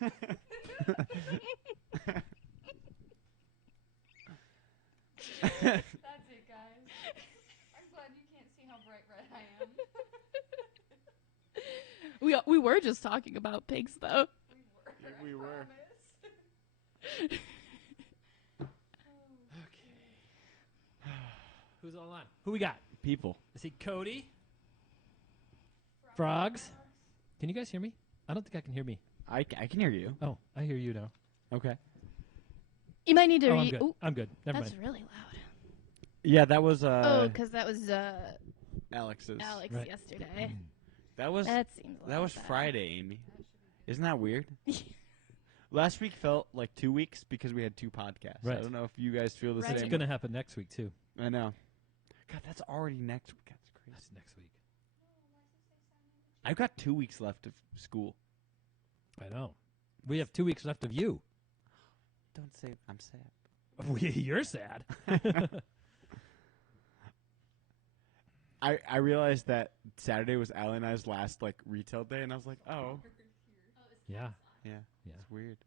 That's it, guys. I'm glad you can't see how bright red I am. We were just talking about pigs, though. We were. Okay. Who's on line? Who we got? People. I see Cody. Frogs. Can you guys hear me? I don't think I can hear me. I can hear you. Oh, I hear you now. Okay. You might need to Oh, I'm read. good. I'm good. Never That's mind. really loud. Yeah, that was Because that was Alex's. Alex Right. yesterday. That was That seems a lot that was better. Friday, Amy. Isn't that weird? Last week felt like 2 weeks because we had 2 podcasts. Right. I don't know if you guys feel the Right. It's same. going to happen next week, too. I know. God, that's already next week. That's crazy. That's next week. I've got 2 weeks left of school. I know. We have 2 weeks left of you. Don't say I'm sad. You're sad. I realized that Saturday was Allie and I's last retail day, and I was like, oh, Yeah. yeah, Yeah. it's weird.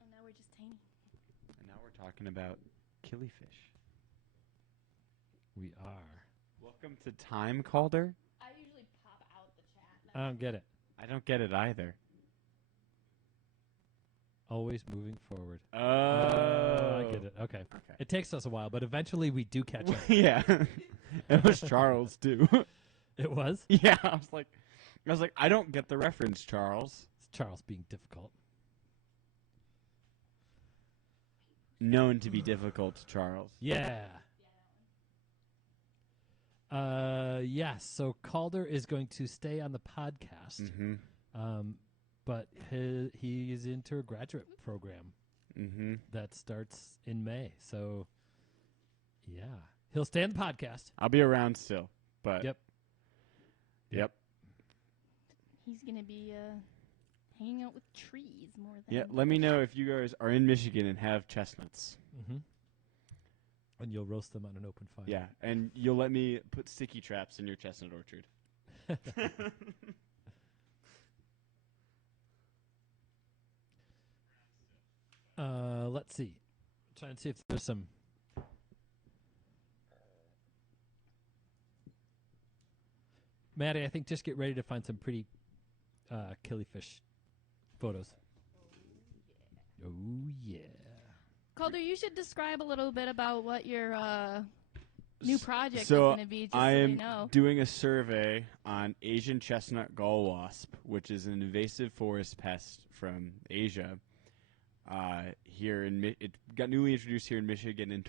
And now we're just tiny. And now we're talking about Killi fish. We are. Welcome to Time Calder. I usually pop out the chat. I don't get it. I don't get it either. Always moving forward. Oh, I get it. Okay. Okay. It takes us a while, but eventually we do catch up. Yeah, it was Charles too. It was? Yeah, I was like, I don't get the reference, Charles. It's Charles being difficult. Known to be difficult, Charles. Yeah. Yes. So Calder is going to stay on the podcast, Mm-hmm. but he is into a graduate program Mm-hmm. that starts in May. So, yeah, he'll stay on the podcast. I'll be around still, but Yep. Yep. He's going to be hanging out with trees more than... Yeah. Let me know if you guys are in Michigan and have chestnuts. Mm-hmm. And you'll roast them on an open fire. Yeah, and you'll let me put sticky traps in your chestnut orchard. Let's see. Trying to see if there's some. Maddie, I think just get ready to find some pretty killifish photos. Oh, yeah. Calder, you should describe a little bit about what your new project is So going to be, just I so am we know. doing a survey on Asian chestnut gall wasp, which is an invasive forest pest from Asia. Here it got newly introduced here in Michigan in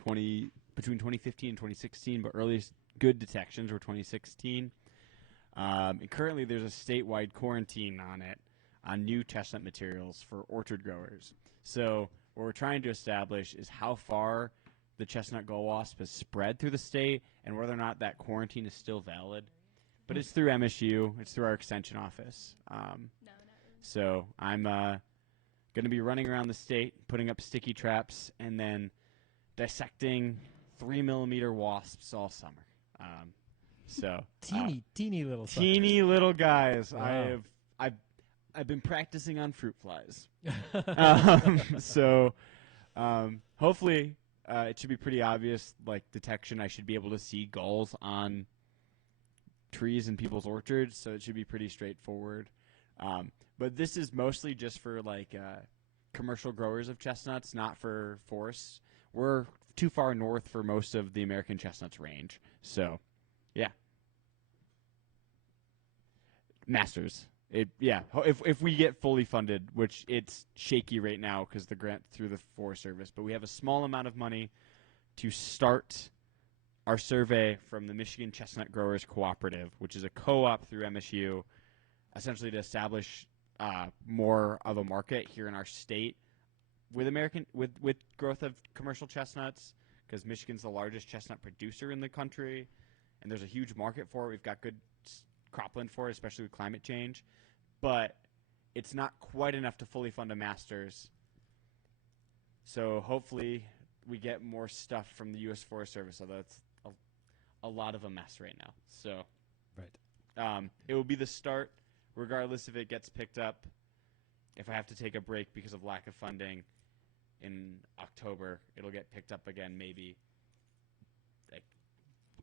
between 2015 and 2016, but earliest good detections were 2016. And currently, there's a statewide quarantine on it on new chestnut materials for orchard growers. So what we're trying to establish is how far the chestnut gall wasp has spread through the state and whether or not that quarantine is still valid. But it's through MSU. It's through our extension office. No, not really. So I'm going to be running around the state, putting up sticky traps, and then dissecting 3mm wasps all summer. Teeny little suckers. Teeny little guys. Wow. I've been practicing on fruit flies. Hopefully it should be pretty obvious, detection. I should be able to see gulls on trees in people's orchards, so it should be pretty straightforward. But this is mostly just for commercial growers of chestnuts, not for forests. We're too far north for most of the American chestnuts range. So, yeah. Masters. If we get fully funded, which it's shaky right now because the grant through the Forest Service, but we have a small amount of money to start our survey from the Michigan Chestnut Growers Cooperative, which is a co-op through MSU, essentially to establish more of a market here in our state with growth of commercial chestnuts, because Michigan's the largest chestnut producer in the country, and there's a huge market for it. We've got good cropland for it, especially with climate change, but it's not quite enough to fully fund a master's. So hopefully we get more stuff from the U.S. Forest Service, although it's a lot of a mess right now. So, Right. It will be the start, regardless if it gets picked up. If I have to take a break because of lack of funding in October, it'll get picked up again maybe like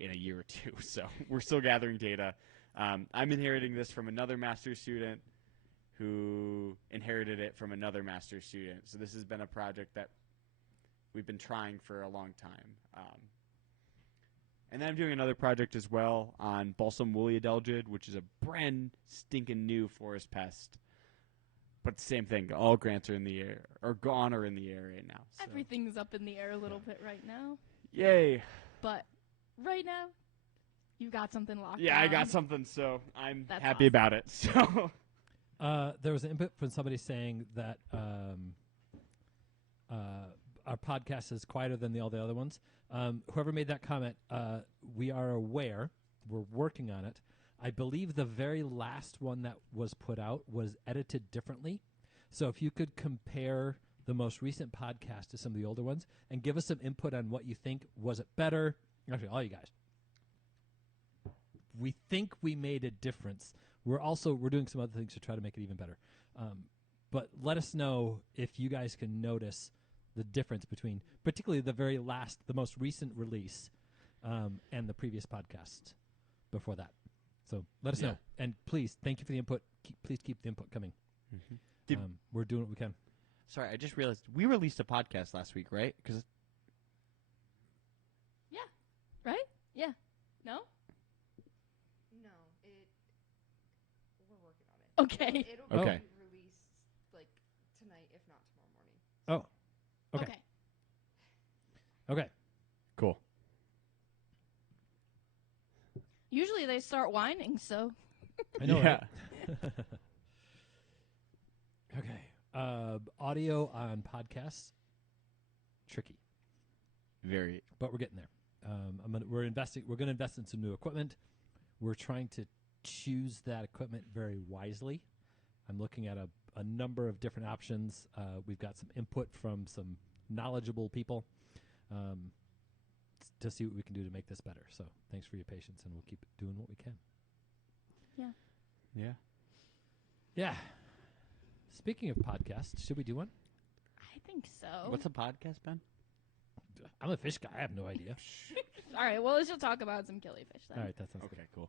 in a year or two. So we're still gathering data. I'm inheriting this from another master's student who inherited it from another master's student. So this has been a project that we've been trying for a long time. And then I'm doing another project as well on balsam woolly adelgid, which is a brand stinking new forest pest. But the same thing. All grants are in the air, or gone or in the air right now. So. Everything's up in the air a little bit right now. Yay. But right now, you've got something locked Yeah, down. I got something, so I'm That's happy awesome. about it. So There was an input from somebody saying that our podcast is quieter than all the other ones. Whoever made that comment, we are aware. We're working on it. I believe the very last one that was put out was edited differently. So if you could compare the most recent podcast to some of the older ones and give us some input on what you think. Was it better? Actually, all you guys. We think we made a difference. We're doing some other things to try to make it even better. But let us know if you guys can notice the difference between particularly the most recent release and the previous podcast before that. So let us know. And please, thank you for the input. Please keep the input coming. Mm-hmm. We're doing what we can. Sorry, I just realized we released a podcast last week, right? Because Right? Yeah. No? No, we're working on it. Okay. It'll Okay. be released like tonight, if not tomorrow morning. Oh. Okay. Okay. cool. Usually they start whining, so. I know, Yeah. right? Okay. Audio on podcasts, tricky, Very. but we're getting there. We're going to invest in some new equipment. We're trying to choose that equipment very wisely. I'm looking at a number of different options. We've got some input from some knowledgeable people to see what we can do to make this better. So thanks for your patience, and we'll keep doing what we can. Yeah. Yeah. Speaking of podcasts, should we do one? I think so. What's a podcast, Ben? I'm a fish guy. I have no idea. All right, well, let's just talk about some killifish then. All right, that sounds Okay, cool.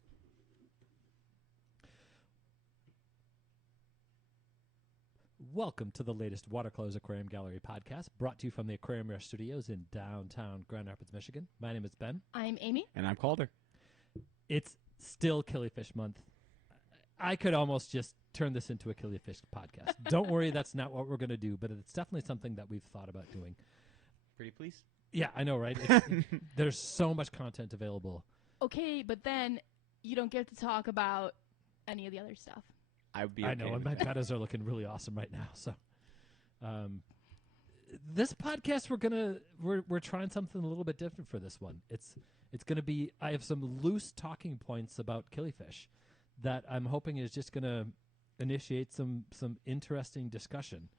Welcome to the latest Watercolors Aquarium Gallery podcast, brought to you from the Aquarium Rare Studios in downtown Grand Rapids, Michigan. My name is Ben. I'm Amy. And I'm Calder. It's still Killifish Month. I could almost just turn this into a Killifish podcast. Don't worry, that's not what we're going to do, but it's definitely something that we've thought about doing. Pretty please? Yeah, I know, right? There's so much content available. Okay, but then you don't get to talk about any of the other stuff. I would be I okay know, and with my that. metas are looking really awesome right now. So, this podcast we're trying something a little bit different for this one. It's gonna be. I have some loose talking points about killifish that I'm hoping is just gonna initiate some interesting discussion,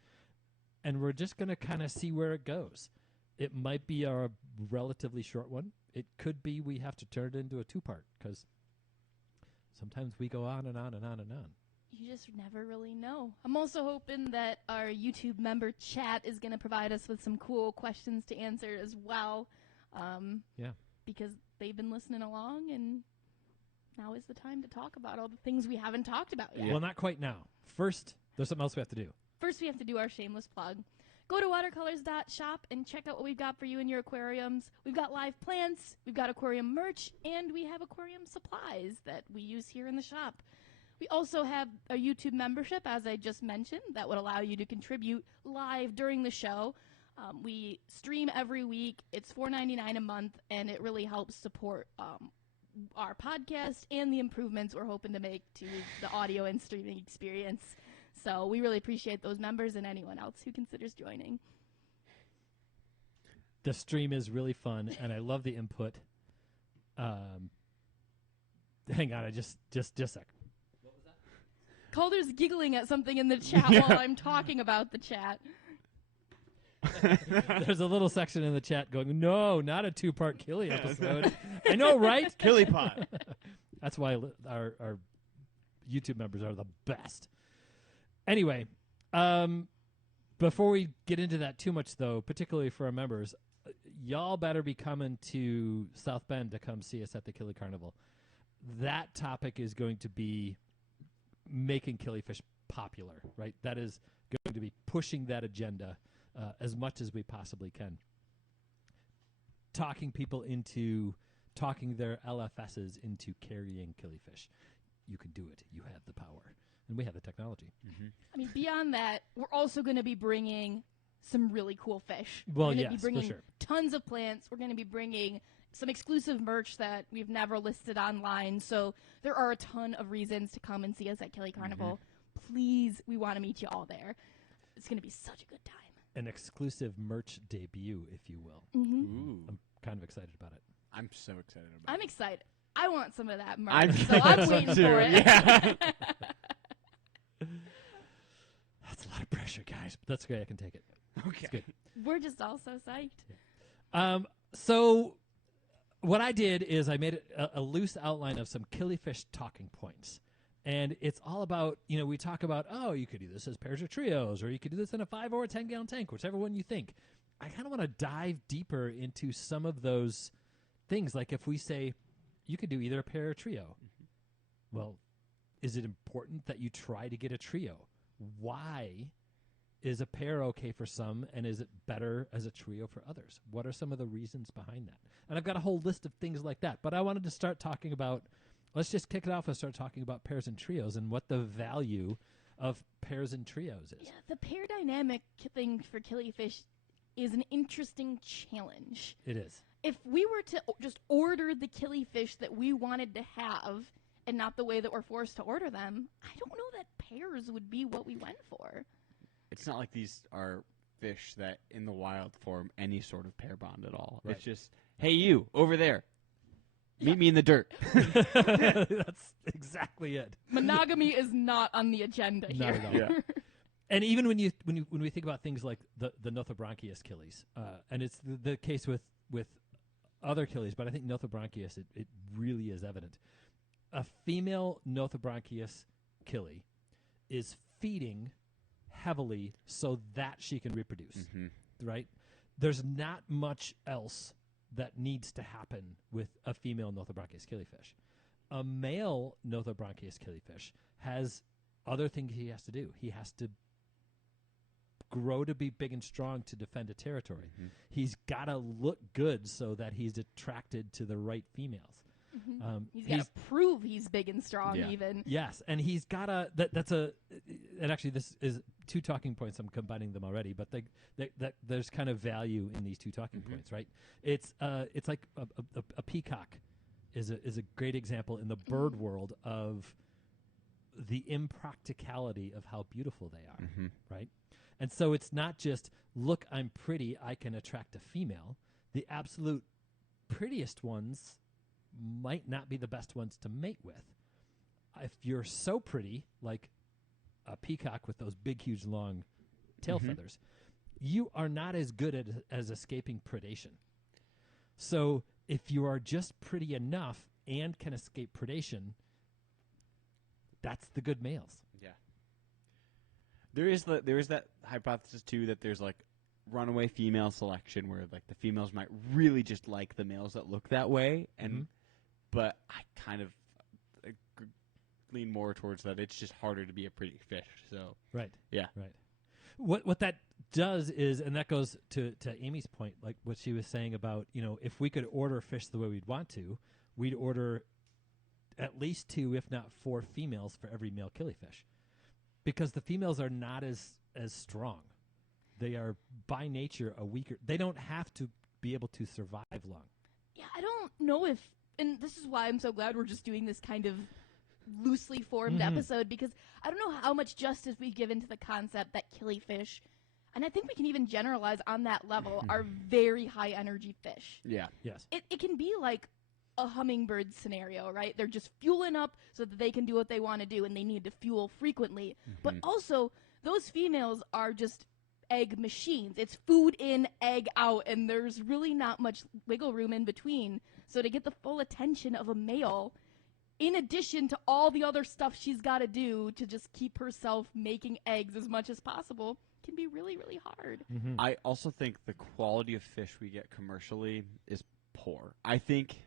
and we're just gonna kind of see where it goes. It might be a relatively short one. It could be we have to turn it into a 2-part because sometimes we go on and on and on and on. You just never really know. I'm also hoping that our YouTube member chat is going to provide us with some cool questions to answer as well. Yeah. Because they've been listening along, and now is the time to talk about all the things we haven't talked about yet. Well, not quite now. First, there's something else we have to do. First, we have to do our shameless plug. Go to watercolors.shop and check out what we've got for you in your aquariums. We've got live plants, we've got aquarium merch, and we have aquarium supplies that we use here in the shop. We also have a YouTube membership, as I just mentioned, that would allow you to contribute live during the show. We stream every week. It's $4.99 a month, and it really helps support our podcast and the improvements we're hoping to make to the audio and streaming experience. So we really appreciate those members and anyone else who considers joining. The stream is really fun, and I love the input. Hang on, I just a sec. Calder's giggling at something in the chat while I'm talking about the chat. There's a little section in the chat going, no, not a 2-part Killi episode. I know, right? Killi pot. That's why our YouTube members are the best. Anyway, before we get into that too much, though, particularly for our members, y'all better be coming to South Bend to come see us at the Killi Carnival. That topic is going to be making killifish popular, right? That is going to be pushing that agenda as much as we possibly can. Talking people into talking their LFSs into carrying killifish. You can do it. You have the power. And we have the technology. Mm-hmm. I mean, beyond that, we're also going to be bringing some really cool fish. Well, we're going yes, to be bringing for sure. tons of plants. We're going to be bringing some exclusive merch that we've never listed online. So there are a ton of reasons to come and see us at Killi Carnival. Please, we want to meet you all there. It's going to be such a good time. An exclusive merch debut, if you will. Mm-hmm. Ooh. I'm kind of excited about it. I'm so excited about I'm it. excited. I want some of that merch, I'm so I'm waiting too, for it. yeah. That's a lot of pressure, guys. But that's okay. I can take it. Okay. It's good. We're just all so psyched. So what I did is I made a loose outline of some killifish talking points. And it's all about, we talk about, you could do this as pairs or trios, or you could do this in a 5 or a 10-gallon tank, whichever one you think. I kind of want to dive deeper into some of those things. Like if we say you could do either a pair or trio. Well, is it important that you try to get a trio? Why is a pair okay for some, and is it better as a trio for others? What are some of the reasons behind that? And I've got a whole list of things like that. But I wanted to start talking about, let's just kick it off and start talking about pairs and trios and what the value of pairs and trios is. Yeah, the pair dynamic thing for killifish is an interesting challenge. It is. If we were to just order the killifish that we wanted to have and not the way that we're forced to order them, I don't know that pairs would be what we went for. It's not like these are fish that in the wild form any sort of pair bond at all. Right. It's just, hey, you, over there. Meet me in the dirt. That's exactly it. Monogamy is not on the agenda Not here. at all. Yeah. And even when we think about things like the Nothobranchius killies, and it's the case with other killies, but I think Nothobranchius, it really is evident. A female Nothobranchius killie is feeding heavily so that she can reproduce, right? There's not much else that needs to happen with a female Nothobranchius killifish. A male Nothobranchius killifish has other things he has to do. He has to grow to be big and strong to defend a territory. He's got to look good so that he's attracted to the right females. He's got to prove he's big and strong, Yeah. even. Yes, and he's got to. And actually, this is 2 talking points. I'm combining them already, but there's kind of value in these 2 talking points, right? It's like a peacock is a great example in the bird world of the impracticality of how beautiful they are, right? And so it's not just, look, I'm pretty, I can attract a female. The absolute prettiest ones might not be the best ones to mate with. If you're so pretty, like a peacock with those big, huge, long tail feathers, you are not as good as escaping predation. So if you are just pretty enough and can escape predation, that's the good males. Yeah. There is that hypothesis too that there's like runaway female selection where like the females might really just like the males that look that way, and but I kind of lean more towards that it's just harder to be a pretty fish. So Right. yeah, Right. What that does is, and that goes to Amy's point, like what she was saying about, if we could order fish the way we'd want to, we'd order at least 2, if not 4 females for every male killifish. Because the females are not as strong. They are by nature a weaker. They don't have to be able to survive long. Yeah, I don't know if, and this is why I'm so glad we're just doing this kind of loosely formed episode, because I don't know how much justice we've given to the concept that killifish, and I think we can even generalize on that level, are very high energy fish. yeah, Yes. It can be like a hummingbird scenario, right? They're just fueling up so that they can do what they want to do, and they need to fuel frequently. But also, those females are just egg machines. It's food in, egg out, and there's really not much wiggle room in between. So to get the full attention of a male, in addition to all the other stuff she's got to do to just keep herself making eggs as much as possible, can be really, really hard. I also think the quality of fish we get commercially is poor. I think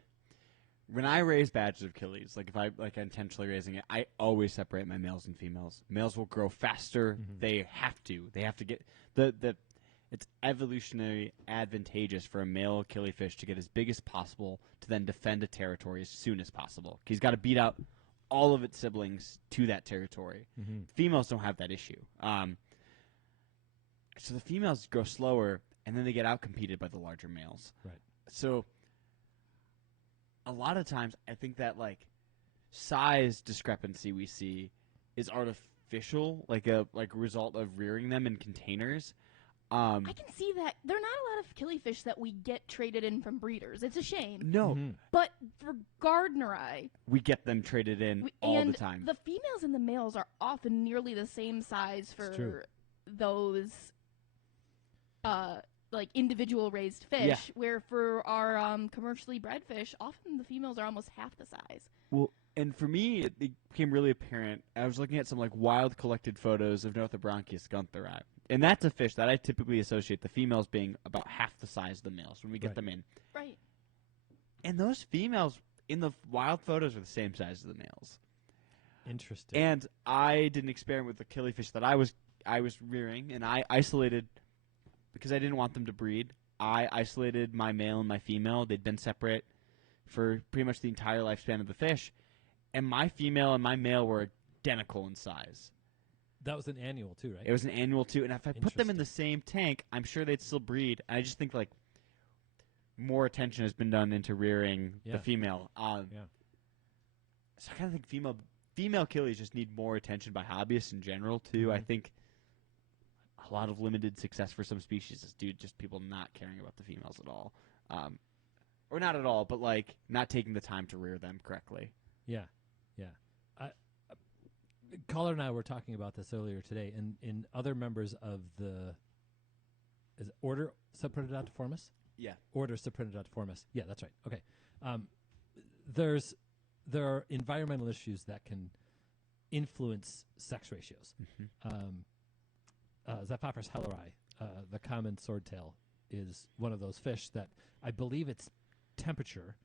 when I raise batches of Killies, like if I intentionally raising it, I always separate my males and females. Males will grow faster. They have to. They have to get the. It's evolutionary advantageous for a male killifish to get as big as possible to then defend a territory as soon as possible. He's got to beat out all of its siblings to that territory. Females don't have that issue. So the females grow slower, and then they get outcompeted by the larger males. Right. So a lot of times, I think that like size discrepancy we see is artificial, like a result of rearing them in containers. I can see that. There are not a lot of killifish that we get traded in from breeders. It's a shame. No, But for Gardneri, we get them traded in all the time. the females and the males are often nearly the same size for those like individual raised fish, Yeah. where for our commercially bred fish, often the females are almost half the size. Well, and for me, it became really apparent. I was looking at some like wild collected photos of Northobronchius guntheri. And that's a fish that I typically associate the females being about half the size of the males when we get them in. Right. And those females in the wild photos are the same size as the males. Interesting. And I did an experiment with the killifish that I was rearing, and I isolated, because I didn't want them to breed, I isolated my male and my female. They'd been separate for pretty much the entire lifespan of the fish. And my female and my male were identical in size. that was an annual too, right? It was an annual too, and if I put them in the same tank, I'm sure they'd still breed. I just think like more attention has been done into rearing the female. So I kind of think female killies just need more attention by hobbyists in general too. I think a lot of limited success for some species is due to just people not caring about the females at all, or not at all, but like not taking the time to rear them correctly. Yeah. Caller and I were talking about this earlier today, and in other members of the Order Subpredatoformis? Yeah. Order Subpredatoformis. Yeah, that's right. Okay. There are environmental issues that can influence sex ratios. Xiphophorus helleri, the common swordtail, is one of those fish that I believe it's temperature,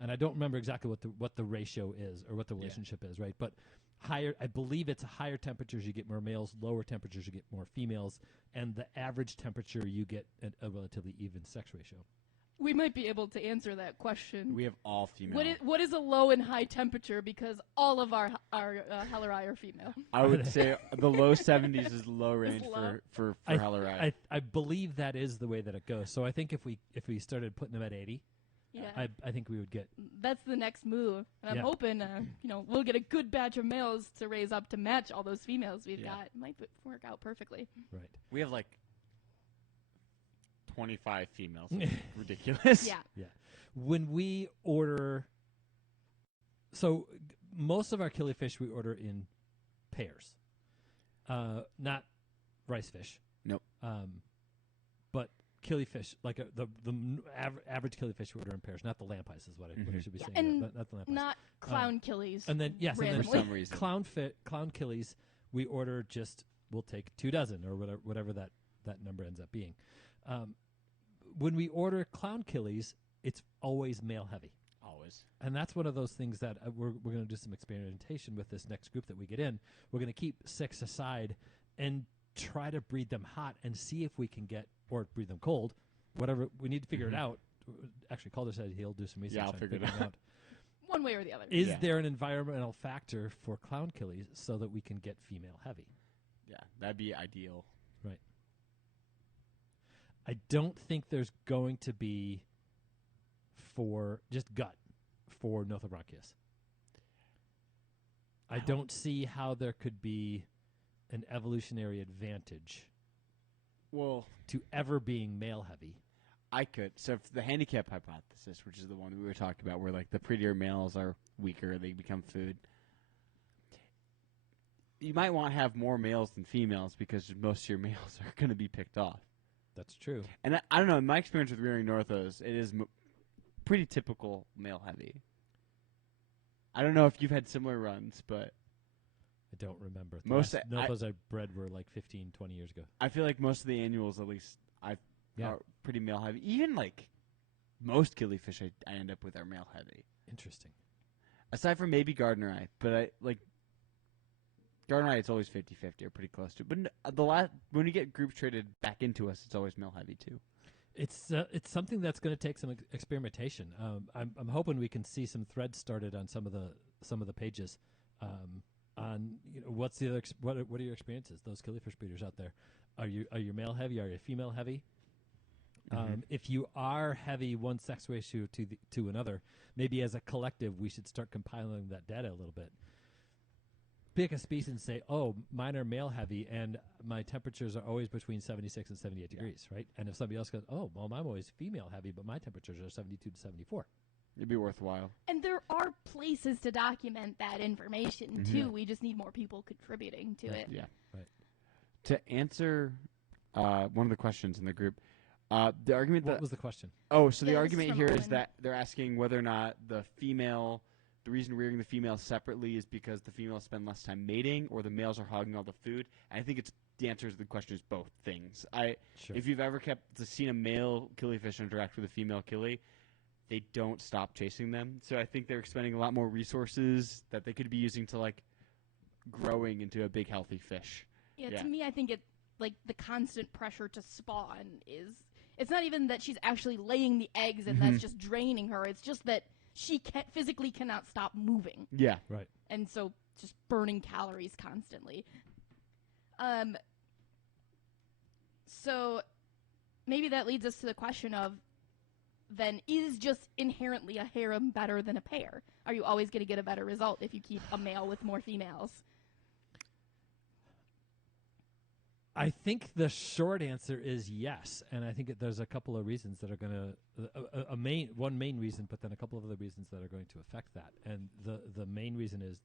and I don't remember exactly what the ratio is or what the relationship is, right? But higher, I believe it's higher temperatures you get more males, lower temperatures you get more females, and the average temperature you get a relatively even sex ratio. We might be able to answer that question. We have all female. What is a low and high temperature? Because all of our helleri are female. I would say the low 70s is low range low. for helleri. I believe that is the way that it goes. So I think if we started putting them at 80, Yeah. I think we would get. That's the next move. And I'm hoping, we'll get a good batch of males to raise up to match all those females we've got. It might work out perfectly. Right. We have like 25 females. Ridiculous. Yeah. Yeah. When we order, so most of our killifish we order in pairs, not rice fish. Nope. But killifish, like the average killifish we order in pairs, not the lampice is what I should be saying. And not the lampice. not clown killies. And then randomly. For some reason. clown killies we order we'll take 2 dozen or whatever that number ends up being. When we order clown killies, it's always male heavy. Always. And that's one of those things that we're going to do some experimentation with this next group that we get in. We're going to keep 6 aside and try to breed them hot and see if we can get, or breed them cold, whatever. We need to figure it out. Actually, Calder said he'll do some research Yeah, I'll on figure it figuring out. One way or the other. Is there an environmental factor for clown killies so that we can get female heavy? Yeah, that'd be ideal. Right. I don't think there's going to be for just gut for Northobronchius. I don't see how there could be an evolutionary advantage to ever being male heavy. I could. So if the handicap hypothesis, which is the one we were talking about, where like the prettier males are weaker, they become food. you might want to have more males than females because most of your males are going to be picked off. That's true. And I don't know. In my experience with rearing Northos, it is pretty typical male heavy. I don't know if you've had similar runs, but I don't remember. Most Nothos I bred were like 15, 20 years ago. I feel like most of the annuals, at least, Yeah. are pretty male heavy. Even like most killifish I end up with are male heavy. Interesting. Aside from maybe Gardner Eye, but I like Gardner Eye. It's always 50-50 or pretty close to. But when we get groups traded back into us, it's always male heavy too. It's something that's going to take some experimentation. I'm hoping we can see some threads started on some of the pages. On what's the other what are your experiences? Those killifish breeders out there, are you male heavy? Are you female heavy? If you are heavy one sex ratio to another, maybe as a collective we should start compiling that data a little bit. Pick a species and say, oh, mine are male heavy and my temperatures are always between 76 and 78 degrees, right? And if somebody else goes, oh, well, I'm always female heavy, but my temperatures are 72 to 74. It'd be worthwhile. And there are places to document that information, too. We just need more people contributing to it. Yeah. Right. To answer one of the questions in the group, the argument What was the question? Oh, so Yeah, the this is argument from here is Owen. that they're asking whether or not the reason rearing the female separately is because the females spend less time mating or the males are hogging all the food. And I think the answer to the question is both things. Sure. If you've ever seen a male killifish interact with a female killie, they don't stop chasing them. So I think they're expending a lot more resources that they could be using to like growing into a big healthy fish. Yeah, Yeah. to me, I think it like the constant pressure to spawn is. It's not even that she's actually laying the eggs and that's just draining her. It's just that she physically cannot stop moving, Yeah. Right. and so just burning calories constantly. So maybe that leads us to the question of, then is just inherently a harem better than a pair? Are you always going to get a better result if you keep a male with more females? I think the short answer is yes, and I think there's a couple of reasons that are going to one main reason, but then a couple of other reasons that are going to affect that. And the main reason is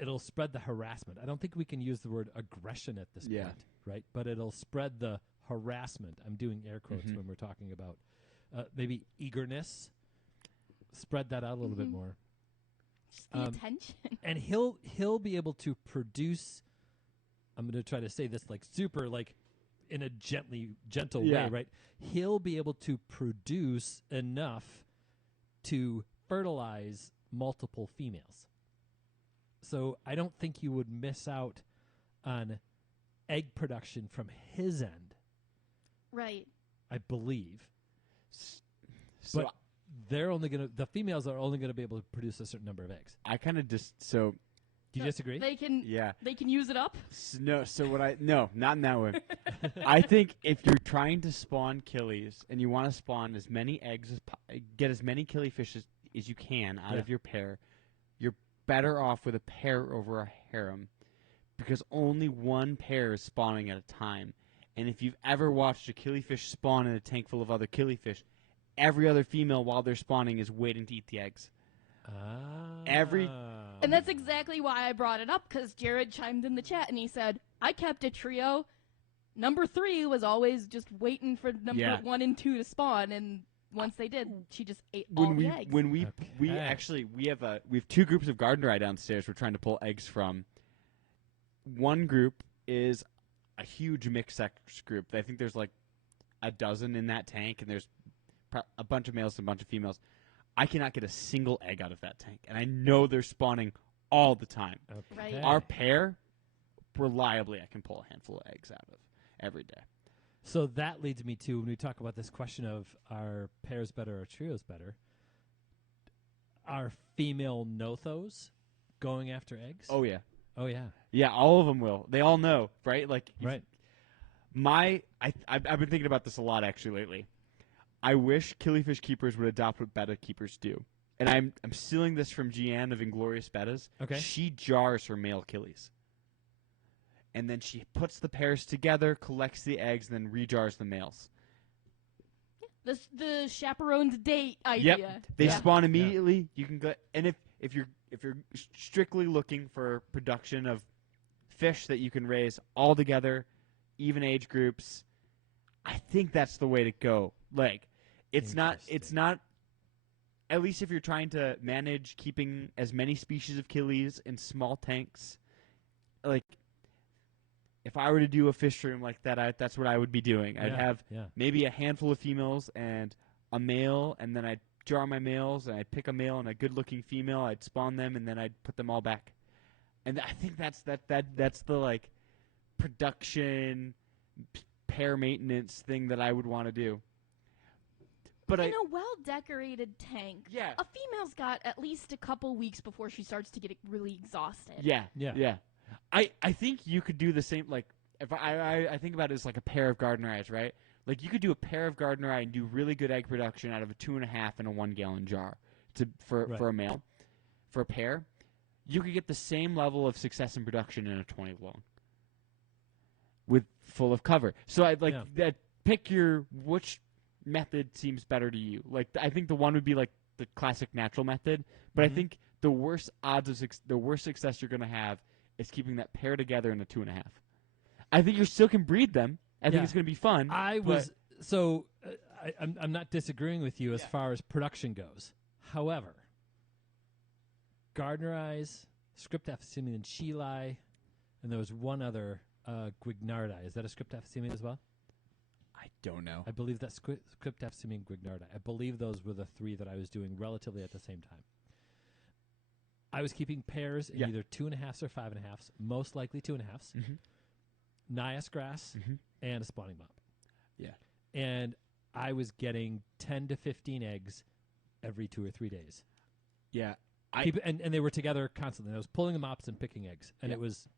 it'll spread the harassment. I don't think we can use the word aggression at this point, right? But it'll spread the harassment. I'm doing air quotes when we're talking about maybe eagerness. Spread that out a little bit more. Just the attention. And he'll be able to produce. I'm going to try to say this like super like in a gentle way, right? He'll be able to produce enough to fertilize multiple females. So I don't think you would miss out on egg production from his end. Right. I believe. So But the females are only going to be able to produce a certain number of eggs. I kind of Do you disagree? They can yeah. they can use it up. No, not in that way. I think if you're trying to spawn killies and you want to spawn as many eggs get as many killifish as you can out of your pair, you're better off with a pair over a harem because only one pair is spawning at a time. And if you've ever watched a killifish spawn in a tank full of other killifish, every other female while they're spawning is waiting to eat the eggs. And that's exactly why I brought it up, because Jared chimed in the chat and he said, I kept a trio. Number 3 was always just waiting for number 1 and 2 to spawn, and once they did, she just ate all the eggs. When we have 2 groups of gardener eye downstairs we're trying to pull eggs from. One group is a huge mixed sex group. I think there's like a dozen in that tank, and there's a bunch of males and a bunch of females. I cannot get a single egg out of that tank, and I know they're spawning all the time. Right. Our pair, reliably, I can pull a handful of eggs out of every day. So that leads me to, when we talk about this question of are pairs better or trios better, are female nothos going after eggs? Oh, yeah. Oh, yeah. Yeah, all of them will. They all know, right? Like, Right. I've been thinking about this a lot, actually, lately. I wish killifish keepers would adopt what betta keepers do. And I'm stealing this from Jeanne of Inglorious Bettas. Okay. She jars her male killies. And then she puts the pairs together, collects the eggs, and then rejars the males. The chaperoned date idea. Yep. They spawn immediately. You can go, and if you're strictly looking for production of fish that you can raise all together, even age groups, I think that's the way to go. Like, it's not, at least if you're trying to manage keeping as many species of Killies in small tanks, like, if I were to do a fish room like that, that's what I would be doing. I'd have maybe a handful of females and a male, and then I'd jar my males, and I'd pick a male and a good-looking female. I'd spawn them, and then I'd put them all back. And I think that's the like production pair maintenance thing that I would want to do. But in a well-decorated tank, a female's got at least a couple weeks before she starts to get really exhausted. Yeah. I think you could do the same. Like, if I think about it as like a pair of gardener eyes, right? Like, you could do a pair of gardener eye and do really good egg production out of a 2.5 and a 1 gallon jar for a male, for a pair. You could get the same level of success in production in a 20 long, with full of cover. So I'd like that. Pick which method seems better to you. Like, I think the one would be like the classic natural method, but I think the worst odds of the worst success you're going to have is keeping that pair together in a 2.5. I think you still can breed them. I think it's going to be fun. I'm not disagreeing with you as far as production goes. However, Gardner eyes, Scriptaphysimian Sheili, and there was one other Guignardi. Is that a Scriptaphysimian as well? I don't know. I believe that's Scriptaphysimian Guignardi. I believe those were the 3 that I was doing relatively at the same time. I was keeping pairs in either 2.5s or 5.5s, most likely 2.5s, Nias grass, and a spawning mop. Yeah. And I was getting 10 to 15 eggs every 2 or 3 days. Yeah. And they were together constantly. I was pulling the mops and picking eggs, and it was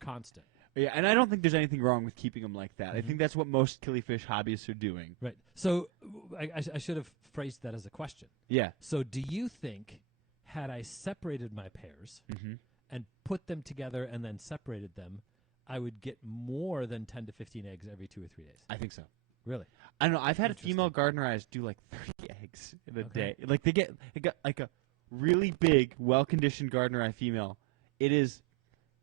constant. Yeah, and I don't think there's anything wrong with keeping them like that. I think that's what most killifish hobbyists are doing. Right. So I should have phrased that as a question. Yeah. So do you think, had I separated my pairs and put them together and then separated them, I would get more than 10 to 15 eggs every 2 or 3 days? I think so. Really? I don't know. I've had a female gardener eyes do like 30 eggs in a day. Like, they get like a really big, well-conditioned gardener eye female. It is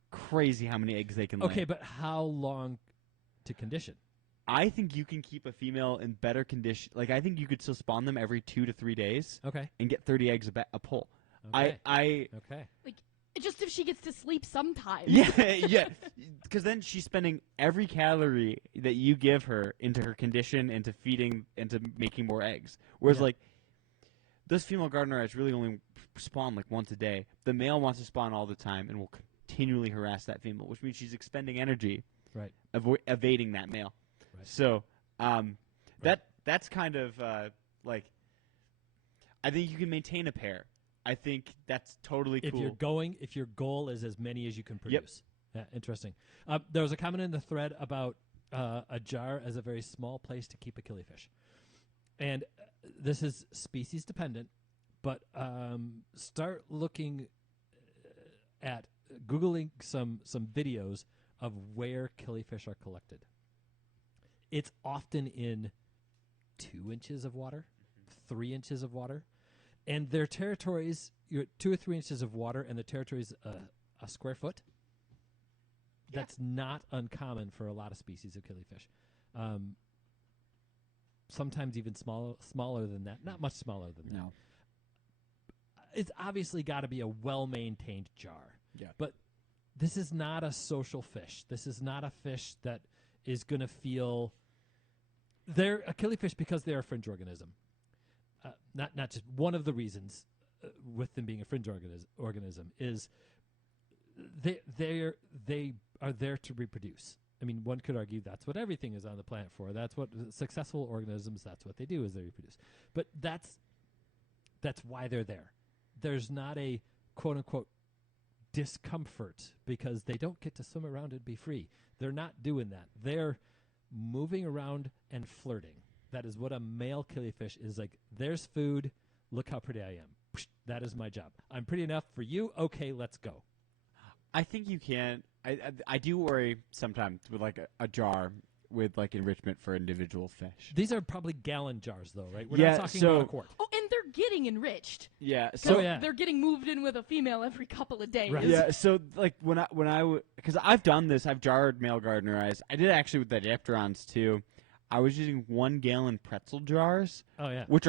crazy how many eggs they can lay. Okay, but how long to condition? I think you can keep a female in better condition. Like, I think you could still spawn them every 2 to 3 days. Okay. And get 30 eggs a pull. Okay. Okay. Like, just if she gets to sleep sometimes. Yeah. Because then she's spending every calorie that you give her into her condition, into feeding, into making more eggs. Whereas, like, those female gardener eyes really only spawn like once a day. The male wants to spawn all the time and will continually harass that female, which means she's expending energy, evading that male. Right. So, that's kind of like, I think you can maintain a pair. I think that's totally cool. If your goal is as many as you can produce. Yep. Yeah, interesting. There was a comment in the thread about a jar as a very small place to keep a killifish. And this is species dependent, but start looking at Googling some videos of where killifish are collected. It's often in 2 inches of water, 3 inches of water. And their territories, 2 or 3 inches of water, and the territory is a square foot. Yeah. That's not uncommon for a lot of species of killifish. Sometimes even smaller than that. Not much smaller than that. It's obviously got to be a well-maintained jar. Yeah. But this is not a social fish. This is not a fish that is going to feel... They're a killifish because they're a fringe organism. Not just one of the reasons with them being a fringe organism is they are there to reproduce. I mean, one could argue that's what everything is on the planet for. That's what successful organisms, that's what they do, is they reproduce. But that's why they're there. There's not a quote-unquote discomfort because they don't get to swim around and be free. They're not doing that. They're moving around and flirting. That is what a male killifish is like. There's food. Look how pretty I am. That is my job. I'm pretty enough for you. Okay, let's go. I think you can. I do worry sometimes with like a jar with like enrichment for individual fish. These are probably gallon jars, though, right? We're Yeah, not talking so- about a quart. Oh, and they're getting enriched. Yeah. So So yeah. they're getting moved in with a female every couple of days. Right. yeah. So like because I've done this, I've jarred male gardener eyes. I did actually with the Dipterons too. I was using 1 gallon pretzel jars, Oh yeah. which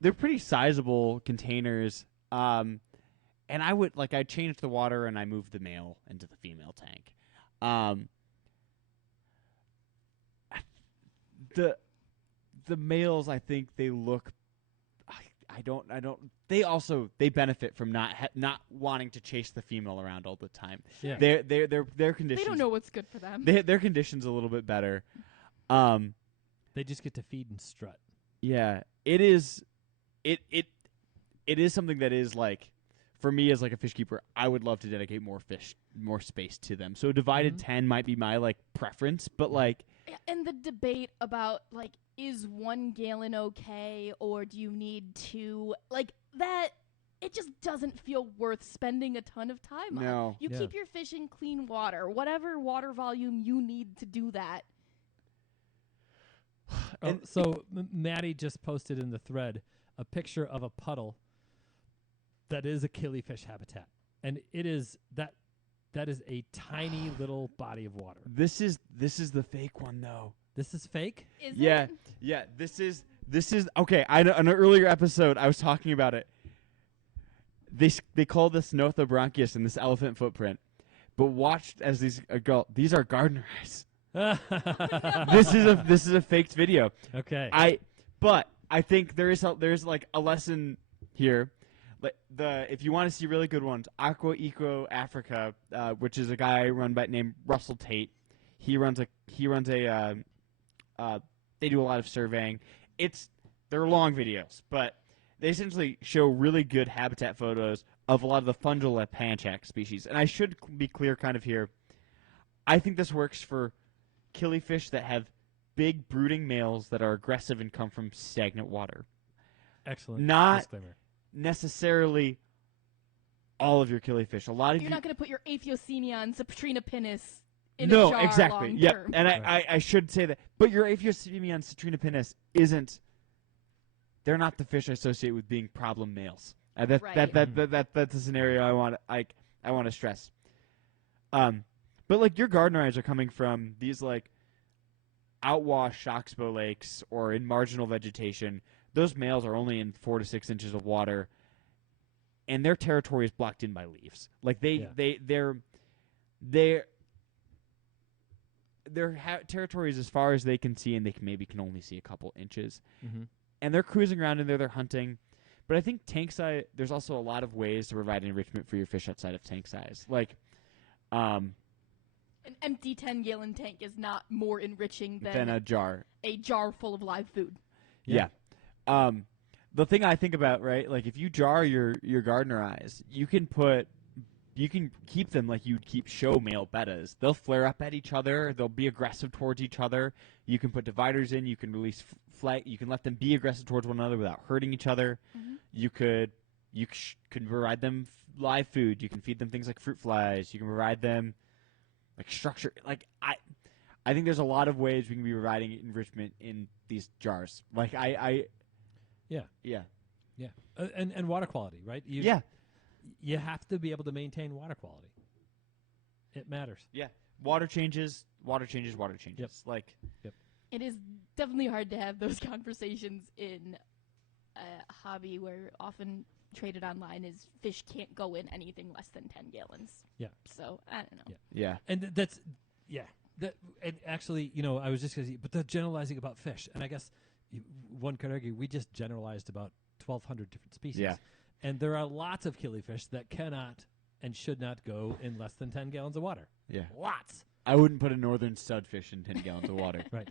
they're pretty sizable containers. And I changed the water and I moved the male into the female tank. The males, I think they look. I don't. They benefit from not wanting to chase the female around all the time. Yeah. Their conditions. They don't know what's good for them. Their conditions a little bit better. They just get to feed and strut. Yeah, it is. It is something that is like, for me as like a fish keeper, I would love to dedicate more space to them. So divided 10 might be my like preference, but like. And the debate about, like, is 1 gallon okay, or do you need 2? Like, that, it just doesn't feel worth spending a ton of time on. No. You Yeah. keep your fish in clean water, whatever water volume you need to do that. So Maddie just posted in the thread a picture of a puddle that is a killifish habitat, and it is that is a tiny little body of water. This is the fake one though. This is fake. Is Yeah, it? yeah. This is okay. I know in an earlier episode I was talking about it. They call this nothobronchius in this elephant footprint, but watch as these are gardener eyes. This is a faked video. Okay. But I think there's like a lesson here. Like if you want to see really good ones, Aqua Eco Africa, which is a guy named Russell Tate. He runs a they do a lot of surveying. They're long videos, but they essentially show really good habitat photos of a lot of the fungal panchac species. And I should be clear kind of here. I think this works for killifish that have big brooding males that are aggressive and come from stagnant water. Excellent. Not disclaimer. necessarily all of your killifish. A lot of You're you, not going to put your Aphyosemion citrina pinus in a jar exactly. long Yep. term. And Right. I should say that. But your Aphyosemion citrina pinus isn't. They're not the fish I associate with being problem males. That's a scenario I want to stress. But like your gardener eyes are coming from these like outwash oxbow lakes or in marginal vegetation. Those males are only in 4 to 6 inches of water, and their territory is blocked in by leaves. Like their territory is as far as they can see, and they can only see a couple inches. Mm-hmm. And they're cruising around in there, they're hunting. But I think tank size, there's also a lot of ways to provide enrichment for your fish outside of tank size. Like, An empty 10-gallon tank is not more enriching than a jar. a jar full of live food. Yeah. The thing I think about, right, like if you jar your gardener eyes, you can keep them like you'd keep show male bettas. They'll flare up at each other. They'll be aggressive towards each other. You can put dividers in. You can release you can let them be aggressive towards one another without hurting each other. Mm-hmm. You could provide them live food. You can feed them things like fruit flies. You can provide them like structure. Like I think there's a lot of ways we can be providing enrichment in these jars. Like Yeah. And water quality, right? You have to be able to maintain water quality. It matters. Yeah. Water changes. Yep. Like. It is definitely hard to have those conversations in a hobby where often traded online is fish can't go in anything less than 10 gallons. Yeah. So, I don't know. Yeah. And and actually, I was just going to say, but the generalizing about fish, and I guess one could argue we just generalized about 1,200 different species. Yeah. And there are lots of killifish that cannot and should not go in less than 10 gallons of water. Yeah. Lots. I wouldn't put a northern studfish in 10 gallons of water. Right.